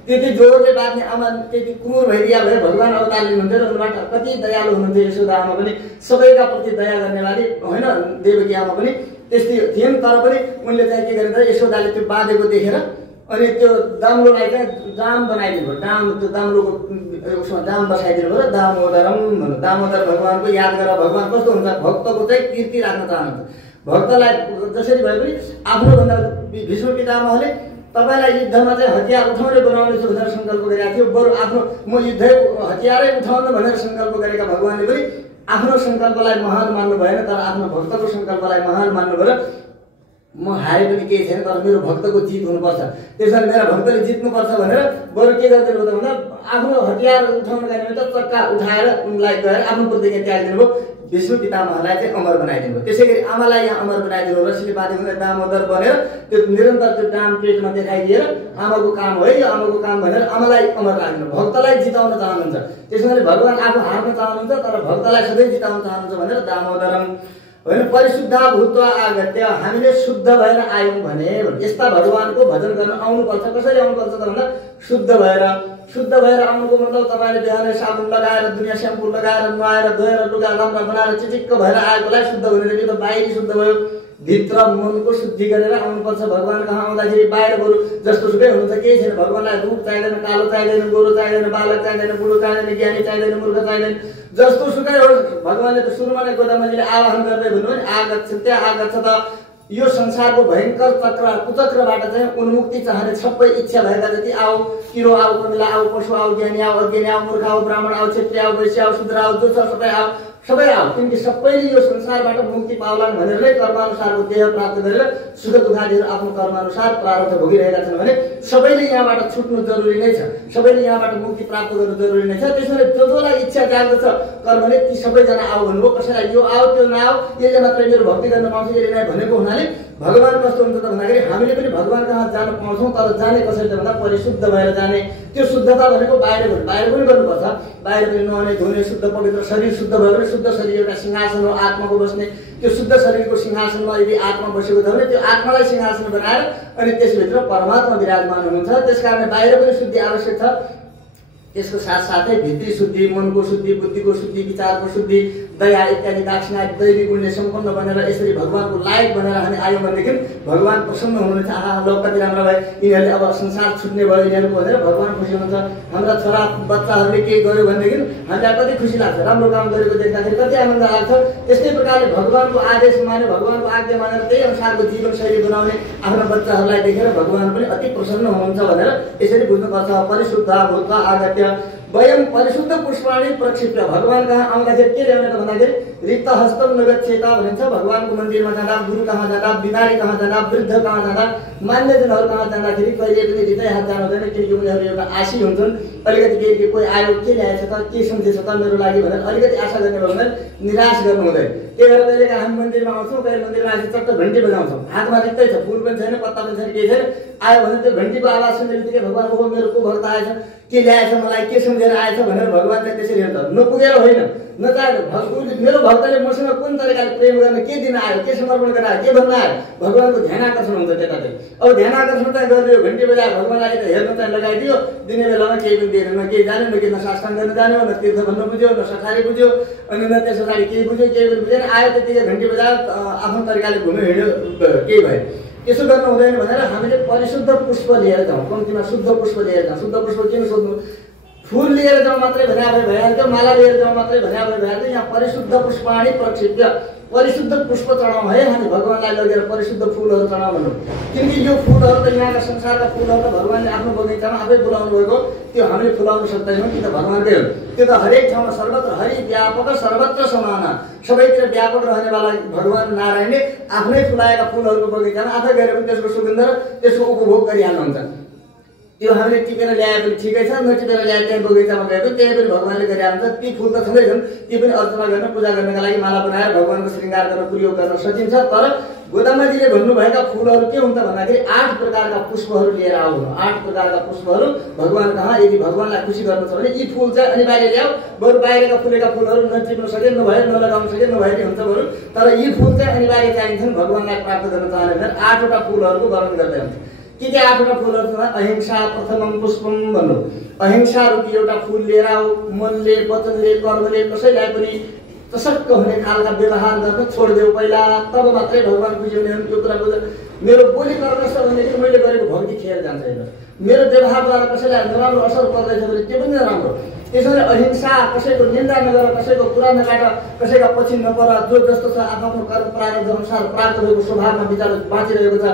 त्यति जोडले बाँध्ने आमा त्यति क्रूर भइदिया भए भगवान अवतार लिनुहुन्थ्यो र उनबाट कति दयालु हुनुहुन्थ्यो। यशोदा आमा पनि सबैका प्रति दया गर्नेवाली होइन, देवकी आमा पनि त्यस्तै थिइन्। तर पनि उनले चाहिँ के गरे त यशोदाले त्यो बाँधेको देखेर अनि त्यो दाम्रोलाई चाहिँ दाम बनाइदिनु भयो। दाम त्यो दाम्रोको उसमा दाम बसाइदिनु भयो र दामोदरम भन्नु। दामोदर भगवानको याद गरेर भगवान कस्तो हुन्छ भक्तको चाहिँ कीर्ति राख्न चाहनुहुन्छ। भक्तलाई जसरी भए पनि आफ्नो भन्दा भीष्म पितामहले तपाईँलाई युद्धमा चाहिँ हतियार उठाउने बनाउने छु भनेर सङ्कल्प गरेका थियो। बरु आफ्नो म युद्ध हतियारै उठाउनु भनेर सङ्कल्प गरेका भगवानले पनि आफ्नो सङ्कल्पलाई महान मान्नु भएन, तर आफ्नो भक्तको सङ्कल्पलाई महान मान्नु भयो। म हारे पनि केही छैन, तर मेरो भक्तको जित हुनुपर्छ, त्यसैले मेरा भक्तले जित्नुपर्छ भनेर बरु के गरिदिनु भयो भन्दा आफ्नो हतियार उठाउनका निमित्त चक्का उठाएर उनलाई गएर आफ्नो प्रतिज्ञा त्यागिदिनु भयो। विष्णु पितामहलाई चाहिँ अमर बनाइदिनु भयो। त्यसै गरी आमालाई यहाँ अमर बनाइदिनु भयो। रसीले बाँधेको दामोदर बनेर त्यो निरन्तर त्यो दाम पेटमा देखाइदिएर आमाको काम हो है यो आमाको काम भनेर आमालाई अमर राख्नु। भक्तलाई जिताउन चाहनुहुन्छ, त्यसैले भगवान आफू हार्न चाहनुहुन्छ तर भक्तलाई सधैँ जिताउन चाहनुहुन्छ भनेर दामोदरम होइन परिशुद्ध भूत्व आगत्य हामीले शुद्ध भएर आयौँ भने यस्ता भगवानको भजन गर्न आउनुपर्छ। कसरी आउनुपर्छ त भन्दा शुद्ध भएर। शुद्ध भएर आउनुको मतलब तपाईँले बिहानै साबुन लगाएर दुनियाँ स्याम्पू लगाएर नुहाएर धोएर लुगा राम्रा बनाएर चिचिक्क भएर आएकोलाई शुद्ध भनेर यो त बाहिरी शुद्ध भयो। भित्र मनको शुद्धि गरेर आउनुपर्छ। भगवान कहाँ आउँदाखेरि बाहिर बरु जस्तो सुकै हुनुहुन्छ केही छैन। भगवानलाई रूप चाहिँदैन, कालो चाहिँदैन, गोरो चाहिँदैन, बालक चाहिँदैन, बुढो चाहिँदैन, ज्ञानी चाहिँदैन, मूर्ख चाहिँदैन, जस्तो सुकै होस्। भगवानले त सुरुमा नै गोदामाजीले आवाहन गर्दै भन्नु भने आगच्छ त्यहाँ आगच्छ त यो संसारको भयङ्कर चक्र कुचक्रबाट चाहिँ उन्मुक्ति चाहने सबै इच्छा भएका जति आऊ, किरो आऊ, कमिला आऊ, पशु आऊ, ज्ञानी आऊ, अज्ञानी आऊ, मूर्ख आऊ, ब्राह्मण आऊ, क्षेत्रीय आऊ, वैश्य आऊ, शूद्र आऊ, जो छ सबै आऊ, सबै आऊ। किनकि सबैले यो संसारबाट मुक्ति पाउलान् भनेर नै कर्मानुसारको देह प्राप्त गरेर सुख दुःखादिहरू आफ्नो कर्मानुसार प्रारब्ध भोगिरहेका छन् भने सबैले यहाँबाट छुट्नु जरुरी नै छ, सबैले यहाँबाट मुक्ति प्राप्त गर्नु जरुरी नै छ। त्यसैले जसलाई इच्छा जाग्दछ कर्मले ती सबैजना आऊ भन्नुभयो। कसैलाई यो आऊ त्यो नआऊ, यसले मात्रै मेरो भक्ति गर्न पाउँछ यसले नै भनेको हुनाले भगवान कस्तो हुन्छ त भन्दाखेरि हामीले पनि भगवान कहाँ जान पाउँछौँ, तर जाने कसरी त भन्दा परिशुद्ध भएर जाने। त्यो शुद्धता भनेको बाहिर पनि गर्नुपर्छ। बाहिर पनि नुहाउने धुने शुद्ध पवित्र शरीर शुद्ध भयो भने शुद्ध शरीर एउटा सिंहासन हो आत्माको बस्ने। त्यो शुद्ध शरीरको सिंहासनमा यदि आत्मा बसेको छ भने त्यो आत्मालाई सिंहासन बनाएर अनि त्यसभित्र परमात्मा विराजमान हुनुहुन्छ। त्यसकारण बाहिर पनि शुद्धि आवश्यक छ। त्यसको साथसाथै भित्री शुद्धि, मनको शुद्धि, बुद्धिको शुद्धि, विचारको शुद्धि, दया इत्यादि दाक्षिणा दैवी गुणले सम्पन्न बनेर यसरी भगवानको लायक बनेर हामी आयौँ भनेदेखि भगवान प्रसन्न हुनुहुन्छ। आहा ल कति राम्रो भयो, यिनीहरूले अब संसार छुट्ने भयो यिनीहरूको भनेर भगवान खुसी हुनुहुन्छ। हाम्रा छोरा बच्चाहरूले केही गर्यो भनेदेखि हामीलाई कति खुसी लाग्छ, राम्रो काम गरेको देख्दाखेरि कति आनन्द लाग्छ। त्यस्तै प्रकारले भगवानको आदेश माने, भगवानको आज्ञा मानेर त्यही अनुसारको जीवनशैली बनाउने आफ्ना बच्चाहरूलाई देखेर भगवान पनि अति प्रसन्न हुनुहुन्छ भनेर यसरी बुझ्नुपर्छ। परिशुद्ध भूत्व आगत्य वयम परिशुद्ध पुष्पाणि प्रक्षिप्य। भगवान कहाँ आउँदाखेरि के ल्याउने त भन्दाखेरि रिक्त हस्तम नगच्छेत भनिन्छ। भगवानको मन्दिरमा जाँदा, गुरु कहाँ जाँदा, बिमारी कहाँ जाँदा, वृद्ध कहाँ जाँदा, मान्यजनहरू कहाँ जाँदाखेरि कहिले पनि रितै हात जानु हुँदैन। किनकि उनीहरू एउटा आशी हुन्छन्। अलिकति केही कोही आयो के ल्याएछ त, के सम्झेछ त मेरो लागि भनेर अलिकति आशा गर्ने भयो भने निराश गर्नु हुँदैन। त्यही भएर कहिले हामी मन्दिरमा आउँछौँ, कहिले मन्दिरमा आएपछि चट्ट घन्टी बजाउँछौँ। हातमा रित्तै छ, फुल पनि छैन, पत्ता पनि छैन, केही छैन। आयो भने त्यो घन्टीको आवाज सुन्ने बित्तिकै भगवान हो मेरो को भक्त आएछ, के ल्याएछ, मलाई के सम्झेर आएछ भनेर भगवान चाहिँ त्यसरी हुन्छ। नपुगेर होइन, नचाहेर मेरो भक्तले मसँग कुन तरिकाले प्रेम गर्न के दिन आयो, के समर्पण गर्न आयो, के भन्न आयो, भगवानको ध्यान आकर्षण हुन्छ त्यता चाहिँ। अब ध्यान आकर्षण चाहिँ गरिदियो, घन्टी बजायो, भगवानलाई त हेर्न चाहिँ लगाइदियो, दिने बेलामा केही पनि दिएन, न केही जान्यो, न के न शास्त्राङ गर्न जान्यो, न तीर्थ भन्न बुझ्यो, न सखारी बुझ्यो, अनि न त्यस पछाडि केही बुझ्यो, केही पनि बुझेन। आयो त्यतिकै घन्टी बजायो, आफ्नो तरिकाले घुम्यो हिँड्यो, केही भयो। यसो गर्नु हुँदैन भनेर हामीले परिशुद्ध पुष्प लिएर जाउँ, कम्तीमा शुद्ध पुष्प लिएर जाउँ। शुद्ध पुष्प किन सोध्नु, फुल लिएर जाउँ मात्रै भन्या भए भइहाल्थ्यो, माला लिएर जाउँ मात्रै भन्या भए भइहाल्थ्यो। यहाँ परिशुद्ध पुष्पाणि प्रक्षिप्य परिशुद्ध पुष्प चढाउँ है, हामी भगवानलाई लगेर परिशुद्ध फुलहरू चढाउँ भन्नु। किनकि यो फुलहरू त यहाँका संसारका फुलहरू त भगवानले आफ्नो बगैँचामा आफै बोलाउनु भएको, त्यो हामीले फुलाउन सक्दैनौँ कि त भगवानकै हो। त्यो त हरेक ठाउँमा सर्वत्र हरि व्यापक सर्वत्र समान, सबैतिर व्यापक रहनेवाला भगवान नारायणले आफ्नै फुलाएका फुलहरूको बगैँचामा आफै गएर पनि त्यसको सुगन्ध र त्यसको उपभोग गरिहाल्नुहुन्छ। त्यो हामीले टिपेर ल्याए पनि ठिकै छ, नटिपेर ल्याए त्यहाँ बगैँचामा गए पनि त्यही पनि भगवानले गरिहाल्छ। ती फुल त छँदैछन्, ती पनि अर्चना गर्न पूजा गर्नका लागि माला बनाएर भगवानको श्रृङ्गार गर्न प्रयोग गर्न सकिन्छ। तर गोदामाजीले भन्नुभएका फुलहरू के हुन्छ भन्दाखेरि 8 प्रकारका पुष्पहरू लिएर आऊ। 8 प्रकारका पुष्पहरू भगवान कहाँ यदि भगवानलाई खुसी गर्नु छ भने यी फुल चाहिँ अनिवार्य ल्याऊ। बरु बाहिरका फुलेका फुलहरू नटिप्न सके, नभए नलगाउन सके, नभए नि हुन्छ बरु, तर यी फुल चाहिँ अनिवार्य चाहिन्छन् भगवानलाई प्राप्त गर्न चाहने भने 8 वटा फुलहरूको वर्णन गर्दै हुन्छ। के 8 वटा फुलहरू छ? अहिंसा प्रथमम पुष्पम भन्नु। अहिंसा रूपी एउटा फुल लिएर आऊ। मनले, वचनले, कर्मले कसैलाई पनि तसक्क हुने खालका व्यवहार गर्न छोडिदेऊ पहिला, तब मात्रै भगवान बुझ्ने हुन्। त्यो कुरा बुझ। मेरो बोली कर्म छ भनेदेखि मैले गरेको भक्ति खेर जान्छ हेर्नु। मेरो व्यवहारद्वारा कसैलाई नराम्रो असर पर्दैछ भने त्यो पनि नराम्रो। त्यसैले अहिंसा, कसैको निन्दा नगर, कसैको कुरा नकाट, कसैका पछि नपर, जो जस्तो छ आफ्नो कर्म प्रारब्ध अनुसार प्राप्त भएको स्वभावमा विचार बाँचिरहेको छ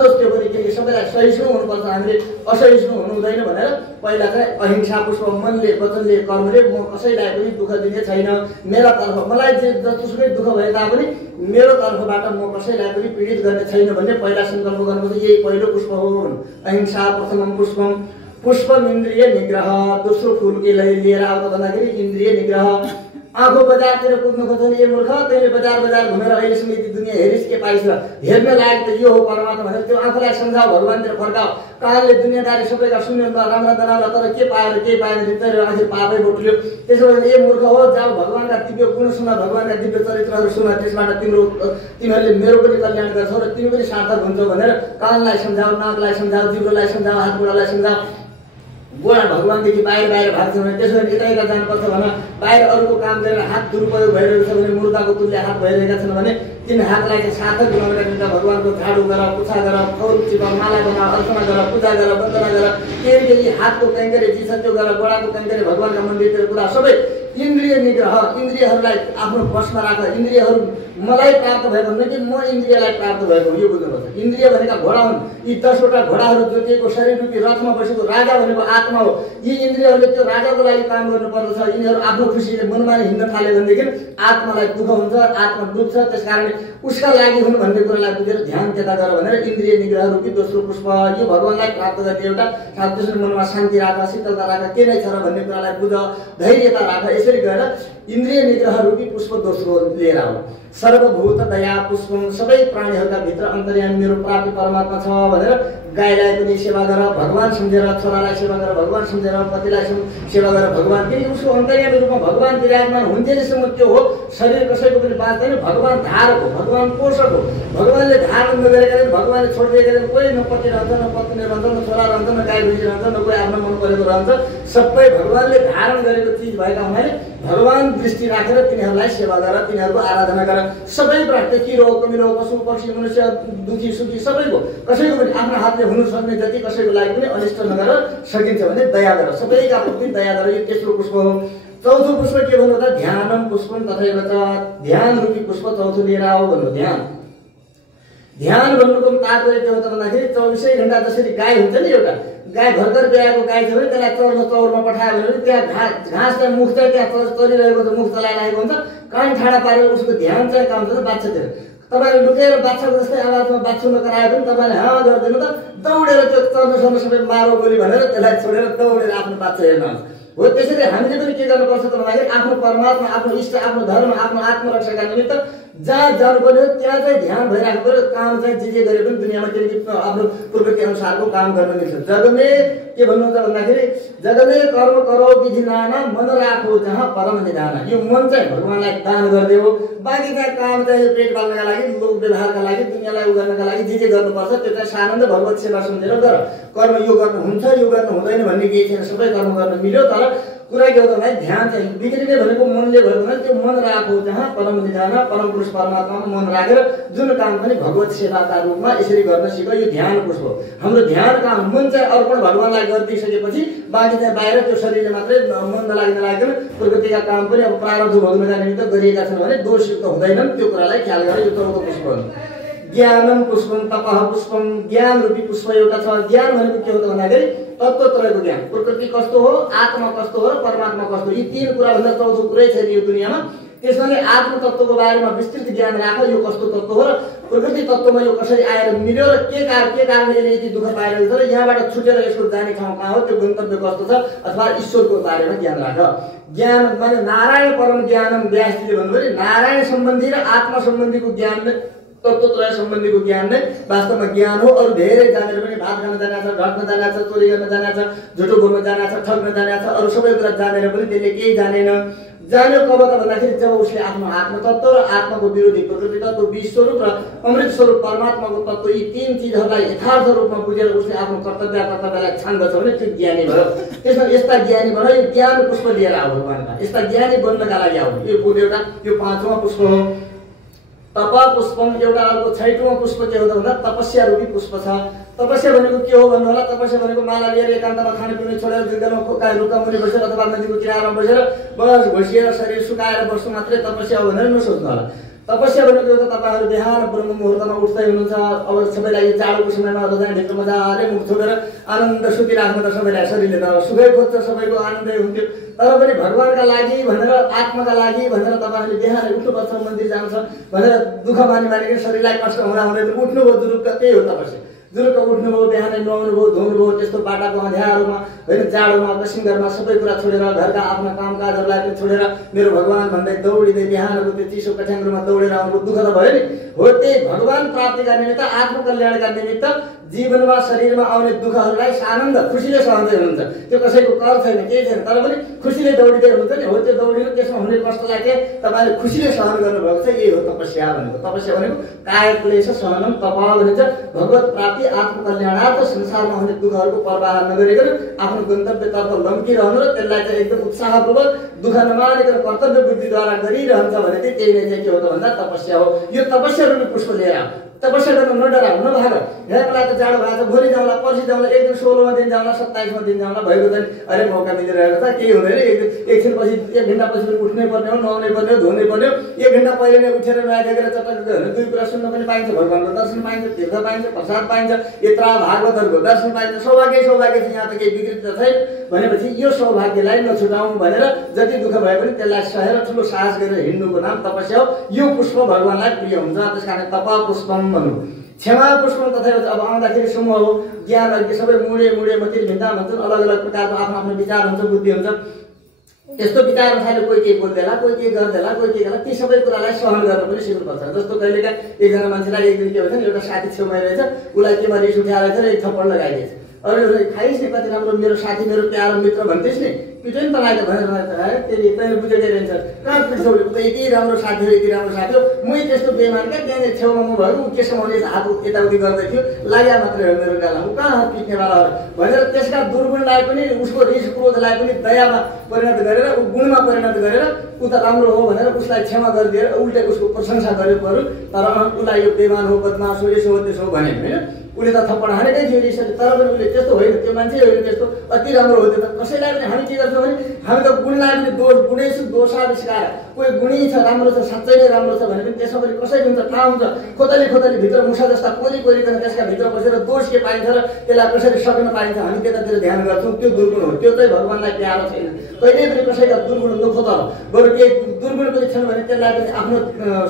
जस्तो पनि, किनकि सबैलाई सहिष्णु हुनुपर्छ, हामीले असहिष्णु हुनु हुँदैन भनेर पहिला चाहिँ अहिंसा पुष्प मनले, वचनले, कर्मले म कसैलाई पनि दुःख दिने छैन। मेरा तर्फ मलाई जे जतिसुकै दुःख भए तापनि मेरो तर्फबाट म कसैलाई पनि पीडित गर्ने छैन भन्ने पहिला सङ्कल्प गर्नुपर्छ। यही पहिलो पुष्प हो अहिंसा प्रथमम पुष्पम। पुष्पम इन्द्रिय निग्रह। दोस्रो फुल के लिएर आउँदा भन्दाखेरि इन्द्रिय निग्रह। आफू बजारतिर कुद्नु खोज्छन् ए मूर्ख, तैँले बजार घुमेर अहिलेसम्म यति दुनियाँ हेरिस के पाइस र हेर्न लायक त यो हो परमात्मा भनेर त्यो आफूलाई सम्झाऊ, भगवानतिर फर्काऊ। कालले दुनियाँदारी सबैका सुन्यो राम्रा दनाउला, तर के पाएर केही पाएन, आखिर पापै बोट्यो। त्यसो भने ए मूर्ख हो, जाऊ भगवानका दिव्य गुण सुन, भगवानका दिव्य चरित्रहरू सुन, त्यसबाट तिमीहरूले मेरो पनि कल्याण गर्छौ र तिमी पनि सार्थक हुन्छौ भनेर कानलाई सम्झाऊ, नाकलाई सम्झाऊ, जिब्रोलाई सम्झाऊ, हात गोडालाई सम्झाऊ। गोडा भगवानदेखि बाहिर भाग्छ भने त्यसो भने यता यता जानुपर्छ भन। बाहिर अरूको काम गरेर हात दुरुपयोग भइरहेको छ भने, मुर्दाको तुल्य हात भइरहेका छन् भने तिन हातलाई चाहिँ सार्थक बनाउनका निम्ति भगवानको झाडु गर, पुछा गर, फौल चिप, माला बना, अर्चना गर, पूजा गर, वन्दना गर। केही हातको कैङ्करे जे छ त्यो गर, गोडाको कैङ्करे भगवानका मन्दिरतिर कुरा। सबै इन्द्रिय निग्रह। इन्द्रियहरूलाई आफ्नो बसमा राख। इन्द्रियहरू मलाई प्राप्त भएको होइन कि म इन्द्रियलाई प्राप्त भएको, यो बुझ्नुपर्छ। इन्द्रिय भनेका घोडा हुन्। यी 10 वटा घोडाहरू जोतिएको शरीर रूपी रथमा बसेको राजा भनेको आत्मा हो। यी इन्द्रियहरूले त्यो राजाको लागि काम गर्नुपर्दछ। यिनीहरू आफ्नो खुसीले मनमानी हिँड्न थाल्यो भनेदेखि आत्मालाई दुःख हुन्छ, आत्मा डुब्छ। त्यसकारण उसका लागि हुन् भन्ने कुरालाई बुझेर ध्यान त्यता गर भनेर इन्द्रिय निग्रह रूपी दोस्रो पुष्प। यो भगवानलाई प्राप्त गर्ने एउटा त्यसरी मनमा शान्ति राख, शीतलता राख, के नै छ र भन्ने कुरालाई बुझ, धैर्यता राख। यसरी गएर इन्द्रिय निग्रह रूपी पुष्प दोस्रो लिएर आऊ। सर्वभूत दया पुष्पम। सबै प्राणीहरूका भित्र अन्तर्यामी मेरो प्राप्ति परमात्मा छ भनेर गाईलाई पनि सेवा गर, भगवान सम्झेर, छोरालाई सेवा गर, भगवान सम्झेर, पतिलाई सेवा गर। भगवान किनकि उसको अन्तर्यामी रूपमा भगवान विराजमान हुन्जेसम्म त्यो हो। शरीर कसैको पनि बाँच्दैन। भगवान धारक हो, भगवान पोषक हो। भगवानले धारण नगरेका दिन, भगवानले छोडिदिएका दिन कोही न पति रहन्छ, न पत्नी रहन्छ, न छोरा रहन्छ, न गाई भैँसी रहन्छ, न कोही आफ्नो मन परेको रहन्छ। सबै भगवानले धारण गरेको चिज भएका हुनाले भगवान दृष्टि राखेर तिनीहरूलाई सेवा गर, तिनीहरूको आराधना गर। सबै प्राणी, किरो कमिलो, पशु पक्षी, मनुष्य, दुखी सुखी सबैको, कसैको पनि आफ्नो हातले हुनु सक्ने जति कसैको लागि पनि अनिष्ट नगर सकिन्छ भने दया गर, सबैका प्रति दया गर। यो तेस्रो पुष्प हो। चौथो पुष्प के भन्नु त? ध्यानम पुष्पम तथैव च। ध्यान रूपी पुष्प चौथो लिएर आऊ भन्नु। ध्यान भन्नुको तात्पर्य के हो त भन्दाखेरि 24 घण्टा जसरी गाई हुन्छ नि, एउटा गाई भर्खर ब्याएको गाई छ भने त्यसलाई चौरमा पठायो भने त्यहाँ घाँस चाहिँ मुख चाहिँ त्यहाँ चलिरहेको हुन्छ, मुख चलाइरहेको हुन्छ। कान ठाडा पारेर उसको ध्यान चाहिँ काम हुन्छ बाछातिर। तपाईँले लुकेर बाछाको जस्तै आवाजमा बाछु नकराए पनि तपाईँले हाँ गरिदिनु त दौडेर त्यो चर्न सबै मारो गोली भनेर त्यसलाई छोडेर दौडेर आफ्नो बाछा हेर्न आउँछ। हो त्यसरी हामीले पनि के गर्नुपर्छ त भन्दाखेरि आफ्नो परमात्मा, आफ्नो इष्ट, आफ्नो धर्म, आफ्नो आत्मरक्षाका निमित्त जहाँ जानु पर्यो त्यहाँ चाहिँ ध्यान भइराख्नु पर्यो। काम चाहिँ जे गरे पनि दुनियाँमा किनकि आफ्नो प्रवृत्ति अनुसारको काम गर्न मिल्छ। जगमे के भन्नुहुन्छ भन्दाखेरि जगमे कर्म करो विधि नाना मन राखो जहाँ परम निधान। यो मन चाहिँ भगवानलाई दान गरिदेऊ। बाँकी चाहिँ काम चाहिँ पेट पाल्नका लागि, लोक व्यवहारका लागि, दुनियाँलाई उगार्नका लागि जे गर्नुपर्छ त्यो चाहिँ सानन्द भगवत सेवा सम्झेर गर। कर्म यो गर्नु हुन्छ, यो गर्नु हुँदैन भन्ने केही छैन। सबै कर्म गर्न मिल्यो, तर कुरा के हो त भने ध्यान चाहिँ बिग्रिने भनेको मनले भयो भने त्यो मन राखो जहाँ परम निधान परम पुरुष परमात्मामा मन राखेर जुन काम पनि भगवत सेवाका रूपमा यसरी गर्न सिक। यो ध्यान पुष्प हो। हाम्रो ध्यान काम मन चाहिँ अर्पण भगवानलाई गरिदिइसकेपछि बाँकी चाहिँ बाहिर त्यो शरीरले मात्रै मन नलागिकन प्रकृतिका काम पनि अब प्रारब्ध भोग्नका निमित्त गरिएका छन् भने दोषयुक्त हुँदैनन्। त्यो कुरालाई ख्याल गरेर यो चौथो पुष्प हो। ज्ञानम पुष्पम तपः पुष्पम ज्ञान रूपी पुष्प एउटा छ। ज्ञान भनेको के हो त भन्दाखेरि तत्त्वत्रयको ज्ञान। प्रकृति कस्तो हो, आत्मा कस्तो हो र परमात्मा कस्तो, यी तीन कुरा भन्दा चौथो कुरै छैन यो दुनियाँमा। त्यसैले आत्म तत्त्वको बारेमा विस्तृत ज्ञान राख, यो कस्तो तत्त्व हो र प्रकृति तत्त्वमा यो कसरी आएर मिल्यो र के कारण यसले यति दुःख पाइरहेको छ र यहाँबाट छुटेर यसको जाने ठाउँ कहाँ हो, त्यो गन्तव्य कस्तो छ, अथवा ईश्वरको बारेमा ज्ञान राख। ज्ञान माने नारायण परम ज्ञानम व्यासजीले भन्नुभयो नारायण सम्बन्धी र आत्मा सम्बन्धीको ज्ञान नै तत्त्वत्रय सम्बन्धीको ज्ञान नै वास्तवमा ज्ञान हो। अरू धेरै जानेर पनि भात खान जानेछ, ढट्न जानेछ, चोरी गर्न जानेछ, झुटो बोल्न जानेछ, ठग्न जानेछ, अरू सबै कुरा जानेर पनि त्यसले केही जानेन। जान्यो कब त भन्दाखेरि जब उसले आफ्नो आत्मतत्त्व र आत्माको विरोधी प्रकृति तत्त्व विश्वरूप र अमृत स्वरूप परमात्माको तत्त्व यी तीन चिजहरूलाई यथार्थ रूपमा बुझेर उसले आफ्नो कर्तव्यलाई छान्दछ भने त्यो ज्ञानी भयो। त्यसमा यस्ता ज्ञानी भएर यो ज्ञान पुष्प लिएर आऊ भगवानका, यस्ता ज्ञानी बन्नका लागि आऊ। यो एउटा यो पाँचौं पुष्प हो। तप पुष्पम एउटा अर्को छैटौं पुष्प के हो त भन्दा तपस्या रूपी पुष्प छ। तपस्या भनेको के हो भन्नु होला? तपस्या भनेको माला लिएर एकान्तमा खानेपिउने छोडेर जङ्गलमा रुखा मुनि बसेर अथवा नदीको किनारमा बसेर बस घोसिएर शरीर सुकाएर बस्नु मात्रै तपस्या हो भनेर नसोच्नु होला। तपस्या भनेको एउटा तपाईहरु बिहान ब्रह्म मुहुर्तमा उठ्दै हुनुहुन्छ, अब सबैलाई जाडोको समयमा रजाइभित्र मजाले मुख छोपेर आनन्द सुतिराख्नु त सबैलाई शरीरले त सुखै खोज्छ, सबैको आनन्दै हुन्थ्यो। तर पनि भगवानका लागि भनेर आत्माका लागि भनेर तपाईहरुले बिहान उठ्नुपर्छ, मन्दिर जान्छ भनेर दुःख मानिकन शरीरलाई कष्ट हुँदा उठ्नुभयो, जुरुक्क त्यही हो तपस्या। जुरुक्क उठ्नुभयो, बिहानै नुहाउनुभयो, धुनुभयो, त्यस्तो बाटाको अँध्यारोमा होइन जाडोमा कसिङरमा सबै कुरा छोडेर घरका आफ्ना कामकाजहरूलाई पनि छोडेर मेरो भगवान भन्दै दौडिँदै बिहानको त्यो चिसो कठ्याङ्ग्रोमा दौडेर आउनुको दुःख त भयो नि। हो त्यही भगवान प्राप्तिका निमित्त आत्मकल्याणका निमित्त जीवनमा शरीरमा आउने दुःखहरूलाई आनन्द खुसीले सहँदै हुनुहुन्छ। त्यो कसैको कर छैन, केही छैन, तर पनि खुसीले दौडिँदै हुनुहुन्छ नि। हो त्यो दौडिनु त्यसमा हुने कष्टलाई चाहिँ तपाईँले खुसीले सहन गर्नुभएको छ, यही हो तपस्या भनेको। तपस्या भनेको काय क्लेश सहनम तप भनिन्छ। भगवत प्राप्ति आत्मकल्याणार्थ संसारमा हुने दुःखहरूको प्रवाह नगरिकन आफ्नो गन्तव्यतर्फ लम्किरहनु र त्यसलाई चाहिँ एकदम उत्साहपूर्वक दुःख नमानिकन कर्तव्य बुद्धिद्वारा गरिरहन्छ भने चाहिँ त्यही नै चाहिँ के हो त भन्दा तपस्या हो। यो तपस्या रूपी पुष्प लिएर तपस्या गर्न नडराउ, नभाग। हेर्नलाई त जाडो भएको छ, भोलि जाउँला, पर्सि जाउँला, एक दिन 16वाँ दिन जाउँला, 27वाँ दिन जाउँला, भएको चाहिँ अरे मौका मिलिरहेको छ, केही हुँदैन। एकछिनपछि 1 घण्टा पछि पनि उठ्नै पर्ने हो, नुहाउनै पर्ने हो, धुनै पर्ने हो। 1 घण्टा पहिले नै उठेर नआइदिएर चटक्क गयो भने 2 कुरा सुन्न पनि पाइन्छ, भगवानको दर्शन पाइन्छ, तीर्थ पाइन्छ, प्रसाद पाइन्छ, यत्रा भागवतहरूको दर्शन पाइन्छ। सौभाग्य छ, यहाँ त केही विकृत त छैन भनेपछि यो सौभाग्यलाई नछुटाउँ भनेर जति दुःख भए पनि त्यसलाई सहेर ठुलो साहस गरेर हिँड्नुको नाम तपस्या हो। यो पुष्प भगवानलाई प्रिय हुन्छ, त्यसकारण तप पुष्पम भनौँ। क्षमा पुष्पम तथा अब आउँदाखेरि समूह हो। ज्ञान सबै मुडे मतिर भिन्दा भन्छन्, अलग अलग प्रकारको आफ्नो आफ्नो विचार हुन्छ, बुद्धि हुन्छ। यस्तो विचार अनुसारले कोही केही बोल्देला, कोही केही गर्देला, कोही के गर्ला, ती सबै कुरालाई सहन गर्न पनि सिक्नुपर्छ। जस्तो कहिलेका एकजना मान्छेलाई एक दिन के भन्छ नि, एउटा साथी छेउमा रहेछ, उसलाई केमा रिस उठाएर रहेछ र एक थप्पड लगाइदिएछ। अरू खाइस् नि, कति राम्रो मेरो साथी, मेरो प्यारो मित्र भन्थेस् नि, पिटो नि तँलाई त भनेर त्यसले तैँले बुझेकै रहन्छ। कहाँ पिट्छौ, यति राम्रो साथी हो, यति राम्रो साथी हो, मै त्यस्तो बेमान क्या, त्यहाँनिर छेउमा म भएको के समाउने हात यताउति गर्दै थियो, लाग्या मात्रै हो मेरो गालामा, कहाँ पिट्नेवाला हो भनेर त्यसका दुर्गुणलाई पनि, उसको रिस क्रोधलाई पनि दयामा परिणत गरेर, गुणमा परिणत गरेर ऊ त राम्रो हो भनेर उसलाई क्षमा गरिदिएर उल्टै उसको प्रशंसा गरे बरु। तर उसलाई यो बेमान हो, बदमास हो, यसो हो, त्यसो हो भने होइन, उसले त थप्पड हानेकै थियो रिसले। तर पनि उसले त्यस्तो होइन, त्यो मान्छे होइन त्यस्तो, अति राम्रो हो त्यो त। कसैलाई पनि हामी के गर्छौँ भने हामी त गुणलाई पनि गुणेश दोषाविष्कार, कोही गुणी छ, राम्रो छ, साँच्चै नै राम्रो छ भने पनि त्यसमा पनि कसै हुन्छ थाहा हुन्छ। खोतली भित्र मुसा जस्ता कोरिकन त्यसका भित्र बसेर दोष के पाइन्छ र त्यसलाई कसरी सक्न पाइन्छ, हामी त्यतातिर ध्यान गर्छौँ। त्यो दुर्गुण हो, त्यो चाहिँ भगवानलाई प्यारो छैन। कहिल्यै पनि कसैका दुर्गुण नखोतल, बरु केही दुर्गुण पनि छन् भने त्यसलाई पनि आफ्नो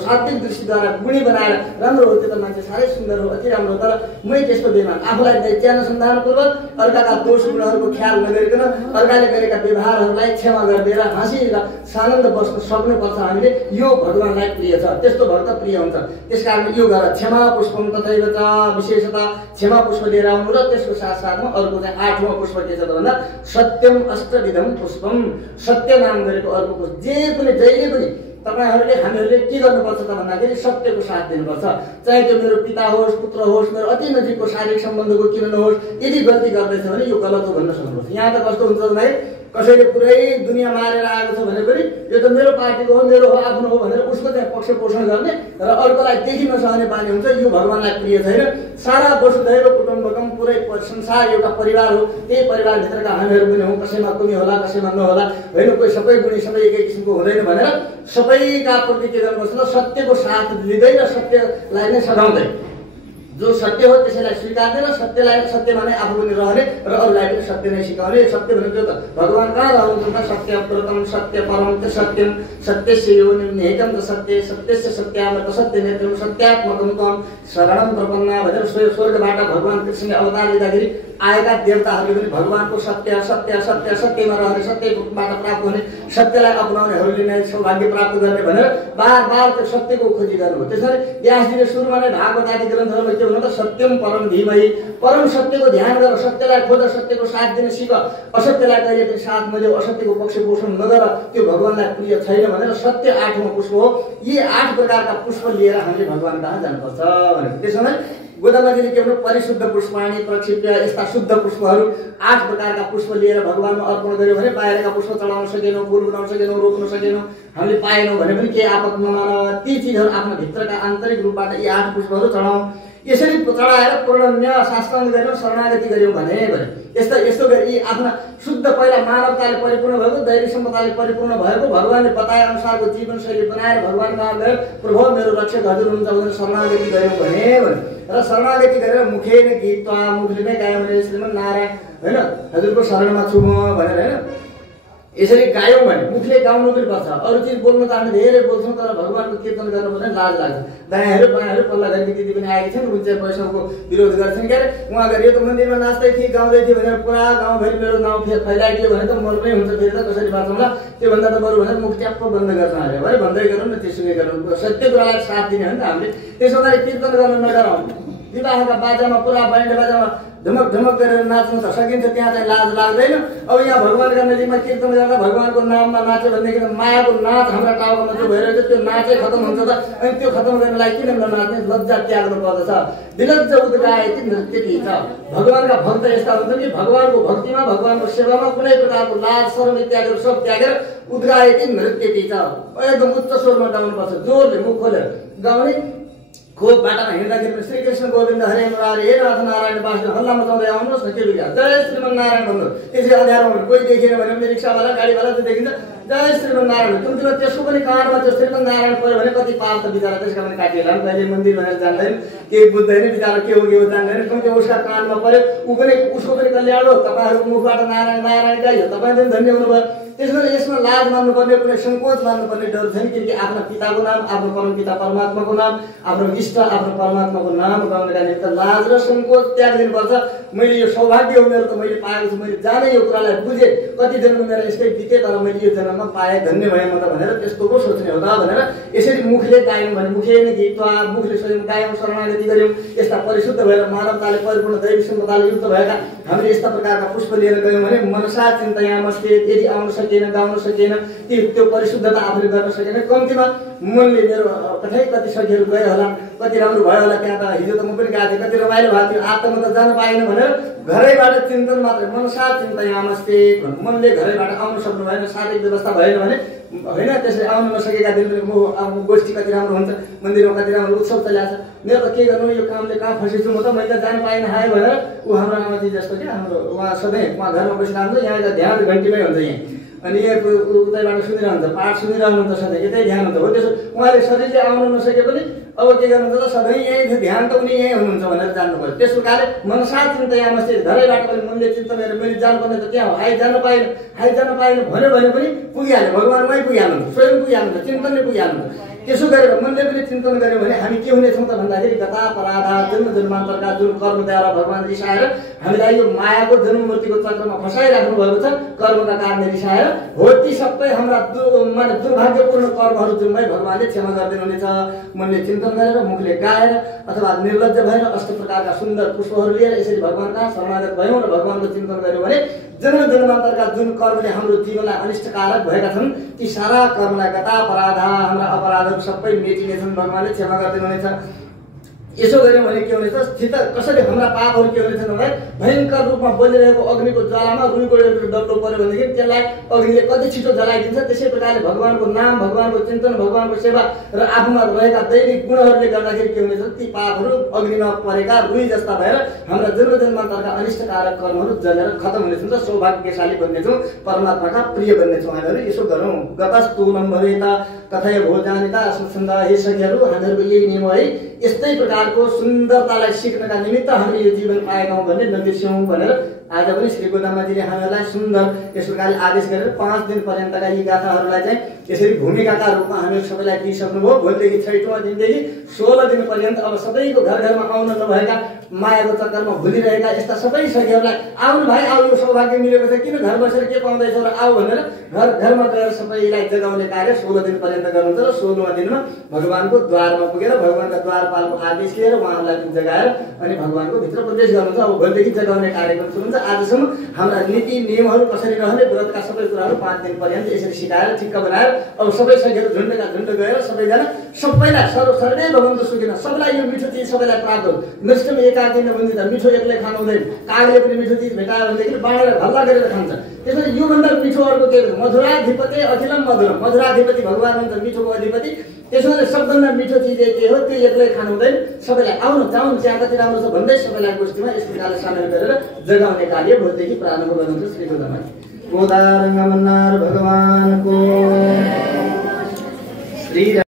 सात्विक दृष्टिद्वारा गुणी बनाएर राम्रो हो, त्यो त मान्छे साह्रै सुन्दर हो, अति राम्रो। तर मै त्यस्तो बेमान, आफूलाई दैत्यानुसन्धानपूर्वक अर्काका दोष गुणहरूको ख्याल नगरिकन अर्काले गरेका व्यवहारहरूलाई क्षमा गरिदिएर हाँसी र सानन्द बस्न सक्नुपर्छ हामीले। यो भगवानलाई प्रिय छ, त्यस्तो भक्त प्रिय हुन्छ। त्यसकारण यो गर। क्षमा पुष्पम तथैव च, विशेषतः क्षमा पुष्प लिएर आउनु र त्यसको साथसाथमा अर्को चाहिँ 8वाँ पुष्प के छ त भन्दा सत्यम अष्टविधम पुष्पम। सत्य नाम गरेको अर्को पुष्प। जे पनि जहिले पनि तपाईहरूले हामीहरूले के गर्नुपर्छ त भन्दाखेरि सत्यको साथ दिनुपर्छ। चाहे त्यो मेरो पिता होस्, पुत्र होस्, मेरो अति नजिकको शारीरिक सम्बन्धको किन नहोस्, यदि गल्ती गर्दैछ भने यो गलत हो भन्न सक्नुपर्छ। यहाँ त कस्तो हुन्छ भने कसैले पुरै दुनियाँ मारेर आएको छ भने पनि यो त मेरो पार्टीको हो, मेरो हो, आफ्नो हो भनेर उसको चाहिँ पक्ष पोषण गर्ने र अर्कोलाई देखि नसक्ने बानी हुन्छ। यो भगवानलाई प्रिय छैन। सारा वसुधैव कुटुम्बकम, पुरै संसार एउटा परिवार हो। त्यही परिवारभित्रका हामीहरू पनि हौँ। कसैमा कुनै होला, कसैमा नहोला होइन। कोही सबै गुणी, सबै एकै किसिमको हुँदैन भनेर सबैका प्रति के गर्नुपर्छ त सत्यको साथ लिँदै र सत्यलाई नै सघाउँदै। जो सत्य हो त्यसैलाई स्वीकार्दैन, सत्यलाई सत्य माने आफू पनि रहने र अरूलाई पनि सत्य नै सिकाउने। सत्य भनेको त भगवान कहाँ रहनुहुन्छ? सत्य व्रतम सत्य परम सत्यम सत्यस्य योनिं निहितं च सत्य सत्यस्य सत्यामृत सत्य नेत्रम सत्यात्मकं त्वं शरणं प्रपन्ना भनेर स्वर्गबाट भगवान कृष्णले अवतार लिँदाखेरि आएका देवताहरूले पनि भगवानको सत्य सत्य सत्य सत्यमा रहने, सत्यबाट प्राप्त हुने, सत्यलाई अपनाउनेहरूले नै सौभाग्य प्राप्त गर्ने भनेर बार बार त्यो सत्यको खोजी गर्नुभयो। त्यसैले व्यासजीले सुरुमा नै भागवत आदि ग्रन्थहरूमा के भन्नु त सत्यम परम धीमहि, परम सत्यको ध्यान गर, सत्यलाई खोज, सत्यको साथ दिन सिक, असत्यलाई कहिले पनि साथ नदेऊ, असत्यको पक्ष पोषण नगर, त्यो भगवानलाई प्रिय छैन भनेर सत्य 8औं पुष्प हो। यी 8 प्रकारका पुष्प लिएर हामीले भगवान कहाँ जानुपर्छ भनेर त्यसैले गोदावरीले के भन्नु परिशुद्ध पुष्पाणी प्रक्षिप्य, यस्ता शुद्ध पुष्पहरू 8 प्रकारका पुष्प लिएर भगवानमा अर्पण गर्यो भने बाहिरका पुष्प चढाउन सकेनौँ, फुल बनाउन सकेनौँ, रोप्न सकेनौँ, हामीले पाएनौँ भने पनि केही आपत नमान। ती चिजहरू आफ्नो भित्रका आन्तरिक रूपबाट यी 8 पुष्पहरू चढाउँ। यसरी चढाएर प्रणम्य साष्टाङ्ग गर्यौँ, शरणागति गर्यौँ भने यस्तो गरी यी आफ्ना शुद्ध पहिला मानवताले परिपूर्ण भएको, दैवी सम्पदाले परिपूर्ण भएको, भगवानले बताए अनुसारको जीवनशैली बनाएर भगवानमा गएर प्रभु मेरो रक्षक हजुर हुनुहुन्छ भनेर शरणागति गर्यौँ भने र शरणागति गरेर मुखेन गीतवा, मुखले नै गायौँ भने श्रीमन् नारायण होइन हजुरको शरणमा छु म भनेर होइन यसरी गायौँ भने मुखले गाउनु पनि पर्छ। अरू चिज बोल्नु त हामी धेरै बोल्छौँ तर भगवानको कीर्तन गर्नु पनि लाज लाग्छ। दायाँहरू बायाँहरू पल्ला घरकी दिदी पनि आएकी छन्, उनी चाहिँ पैसाको विरोध गर्छन्। के अरे उहाँ गएर यो त मन्दिरमा नाच्दै थिए, गाउँदै थिए भनेर पुरा गाउँभरि मेरो नाउँ फैलाइदियो भने त मर पनि हुन्छ, फेरि त कसरी बाँचौँला, त्योभन्दा त बरु भनेर मुख ट्याप्प बन्द गर्छ अरे है, भन्दै गरौँ न, त्यसुकै गरौँ, सत्य कुरालाई साथ दिने हो नि त हामीले। त्यसो गरी कीर्तन गर्न नगरौँ। विवाहका बाजामा पुरा बैन्ड बाजामा झमक झमक गरेर नाच्नु त सकिन्छ, त्यहाँ चाहिँ लाज लाग्दैन। अब यहाँ भगवानका नजिकमा कीर्तन गर्दा भगवानको नाममा नाच्यो भनेदेखि मायाको नाच हाम्रा टाउकोमा जो भइरहेको छ त्यो नाचै खत्तम हुन्छ त। अनि त्यो खत्तम गर्नलाई किन ननाच्ने, लज्जा त्याग्नु पर्दछ। विलज्ज उद्गाए त्यति छ। भगवानका भक्त यस्ता हुन्छन् कि भगवानको भक्तिमा, भगवानको सेवामा कुनै प्रकारको लाज शरम इत्यादिहरू सब त्यागेर उद्गाए नृत्य छ। एकदम उच्च स्वरमा गाउनुपर्छ, जोरले मुख खोलेर गाउने। खोप बाटामा हिँड्दाखेरि श्रीकृष्ण गोविन्द हरे मुरारी हे नाथ नारायण बाँच्नु हल्ला मचाउँदै आउनुहोस् न, के बिगा जय श्रीमन् नारायण भन्नु। त्यसरी अँध्यारोमा कोही देखिएन भने पनि रिक्सावाला गाडीवाला त्यो देखिन्छ जय श्रीमन् नारायण। कुनतिर त्यसको पनि काँडमा त्यो श्रीमन् नारायण पऱ्यो भने कति पाप त बिचरा त्यसका पनि काटिएला नि, कहिले मन्दिर भनेर जान्दैन, केही बुझ्दैन, बिचरा के हो जान्दैन, कति उसका कानमा पऱ्यो, उसको पनि कल्याण हो। तपाईँहरूको मुखबाट नारायण नारायण गाइयो, तपाईँ पनि धन्य हुनुभयो। त्यसैले यसमा लाज मान्नुपर्ने, कुनै सङ्कोच मान्नुपर्ने डर छैन, किनकि आफ्नो पिताको नाम, आफ्नो परमपिता परमात्माको नाम, आफ्नो इष्ट आफ्नो परमात्माको नाम गाउनका निमित्त लाज र सङ्कोच त्याग दिनुपर्छ। मैले यो सौभाग्य हो मेरो, त मैले पाएको छु, मैले जाने यो कुरालाई बुझेँ, कति जन्म मेरो यस्तै बिते तर मैले यो जन्ममा पाएँ, धन्य भएँ म त भनेर त्यस्तो पो सोच्ने हो त भनेर यसरी मुखले गायौँ भने मुखेन गीतवा, मुखले स्वयं गायौँ, शरणागति गर्यौँ। यस्ता परिशुद्ध भएर मानवताले परिपूर्ण दैवी सम्पदाले युक्त भएका हामीले यस्ता प्रकारका पुष्प लिएर गयौँ भने मनसा चिन्तयामस्ते, यदि आउन सकेन, गाउन सकेन, त्यो परिशुद्धता आफूले गर्न सकेन, कम्तीमा मनले मेरो कतै सखीहरू गयो होला, कति राम्रो भयो होला, त्यहाँ त हिजो त म पनि गएको थिएँ, कति रमाइलो भएको थियो, आज त म त जान पाएन भनेर घरैबाट चिन्तन मात्रै मनसा चिन्तयामस्ते, मनले घरैबाट आउन सक्नु भएन, शारीरिक व्यवस्था भएन भने होइन, त्यसले आउन नसकेका दिन पनि गोष्ठी कति राम्रो हुन्छ, मन्दिरमा कति राम्रो उत्सव चलिरहेको छ, मेरो त के गर्नु यो कामले कहाँ फसेछु म त, मैले जान पाएन हाए भनेर ऊ हाम्रो आमाजी जस्तो कि हाम्रो उहाँ सधैँ उहाँ घरमा बसिरहन्छ, यहाँ ध्यान घन्टीमै हुन्छ यहीँ, अनि उतैबाट सुनिरहन्छ, पाठ सुनिरहनुहुन्छ सधैँ, यतै ध्यान हुन्छ हो। त्यसो उहाँले शरीरले आउन नसके पनि अब के गर्नुहुन्छ त सधैँ यहीँ ध्यान त उनी यहीँ हुनुहुन्छ भनेर जान्नु पऱ्यो। त्यस प्रकारले मनसा चिन्तयामस्ते, घरैबाट पनि मनले चिन्ता गरेर मैले जानुपर्ने त त्यहाँ हो, जान पाएन भन्यो भने पनि पुगिहाल्यो, भगवानमै पुगिहाल्नुहुन्छ, स्वयं पुगिहाल्नुहुन्छ, चिन्तनले पुगिहाल्नुहुन्छ। त्यसो गरेर मनले पनि चिन्तन गर्यो भने हामी के हुनेछौँ त भन्दाखेरि गता पराधा जन्म जन्मान्तरका जुन कर्मद्वारा भगवान रिसाएर हामीलाई यो मायाको जन्म मृत्युको चक्रमा फसाइराख्नु भएको छ, कर्मका कारणले रिसाएर हो, ती सबै हाम्रा दुर्भाग्यपूर्ण कर्महरू जुनलाई भगवानले क्षमा गरिदिनुहुनेछ। मनले चिन्तन गरेर, मुखले गाएर अथवा निर्लज्ज भएर अष्ट प्रकारका सुन्दर पुष्पहरू लिएर यसरी भगवानका शरणागत भयौँ र भगवानको चिन्तन गर्यो भने जन्म जन्मान्तरका जुन कर्मले हाम्रो जीवनलाई अनिष्टकारक भएका छन् ती सारा कर्मलाई गता अपराधा हाम्रा अपराधहरू सबै मेटिनेछन्, भगवानले क्षमा गरिदिनुहुनेछ। यसो गर्यो भने के हुनेछ, सित कसरी हाम्रा पापहरू के हुनेछन् भने भयङ्कर रूपमा बलिरहेको अग्निको ज्वालामा रुईको एउटा डल्लो पर्यो भनेदेखि त्यसलाई अग्निले कति छिटो जलाइदिन्छ। त्यसै प्रकारले भगवानको नाम, भगवानको चिन्तन, भगवानको सेवा र आफूमा रहेका दैनिक गुणहरूले गर्दाखेरि के हुनेछ, ती पापहरू अग्निमा परेका रुई जस्ता भएर हाम्रा जन्मजन्मान्तरका अनिष्टकारक कर्महरू जलेर खतम हुनेछन् र सौभाग्यशाली बन्नेछौँ, परमात्माका प्रिय बन्नेछौँ। हामीहरू यसो गरौँ। गतस्तूलं भवेत कथय भोजानिता अस्मत्सन्द। हे सखीहरू, हामीहरूको यही नियम है। यस्तै प्रकारको सुन्दरतालाई सिक्नका निमित्त हामीले यो जीवन पाएका हौँ भन्ने नबिर्स्यौँ भनेर आज पनि श्री गोदामाजीले हामीहरूलाई सुन्दर यस प्रकारले आदेश गरेर 5 दिन पर्यन्तका यी गाथाहरूलाई चाहिँ यसरी भूमिकाका रूपमा हामीहरू सबैलाई दिइसक्नुभयो। भोलिदेखि 6औं दिनदेखि 16 दिन पर्यन्त अब सबैको घर घरमा आउन नभएका, मायाको चक्करमा भुलिरहेका यस्ता सबै सखीहरूलाई आउनु भाइ, आऊ, यो सौभाग्य मिलेको छ, किन घर बसेर के पाउँदैछौ र आऊ भनेर घर घरमा गएर सबैलाई जगाउने कार्य 16 दिन पर्यन्त गर्नुहुन्छ र 16वाँ दिनमा भगवानको द्वारमा पुगेर भगवानका द्वारपालको आदेश लिएर उहाँहरूलाई जगाएर अनि भगवानको भित्र प्रवेश गर्नुहुन्छ। अब भोलिदेखि जगाउने कार्यक्रम सुरु हुन्छ। आजसम्म हाम्रा नीति नियमहरू कसरी रहने, व्रतका सबै कुराहरू 5 दिन पर्यन्त यसरी सिकाएर ठिक्क बनाएर अब सबै सखीहरू झुन्डका झुन्ड गएर सबैजना सबैलाई सर्वै भगवन्त सुखिन, सबैलाई यो मिठो चिज सबैलाई प्राप्त होस्। नष्टम एकाकिन वन्दित, मिठो एक्लै खानु हुँदैन। कागले पनि मिठो चिज भेटायो भनेदेखि बाँडेर हल्ला गरेर खान्छ। त्यसपछि योभन्दा मिठो अर्को के हो? मधुराधिपति अखिलम मधुरम। मधुराधिपति भगवान हुन्छ, मिठोको अधिपति। त्यसमा सबभन्दा मिठो चिज के हो? त्यो एक्लै खानु हुँदैन। सबैलाई आउनु जाउनु, चिया कति राम्रो छ भन्दै सबैलाई गोष्ठीमा यस प्रकारले सामेल गरेर जगाउने कार्य भोलिदेखि प्रारम्भ गर्नुहुन्छ श्री गोदामाजी। गोदारङ्गमन्नार भगवानको श्री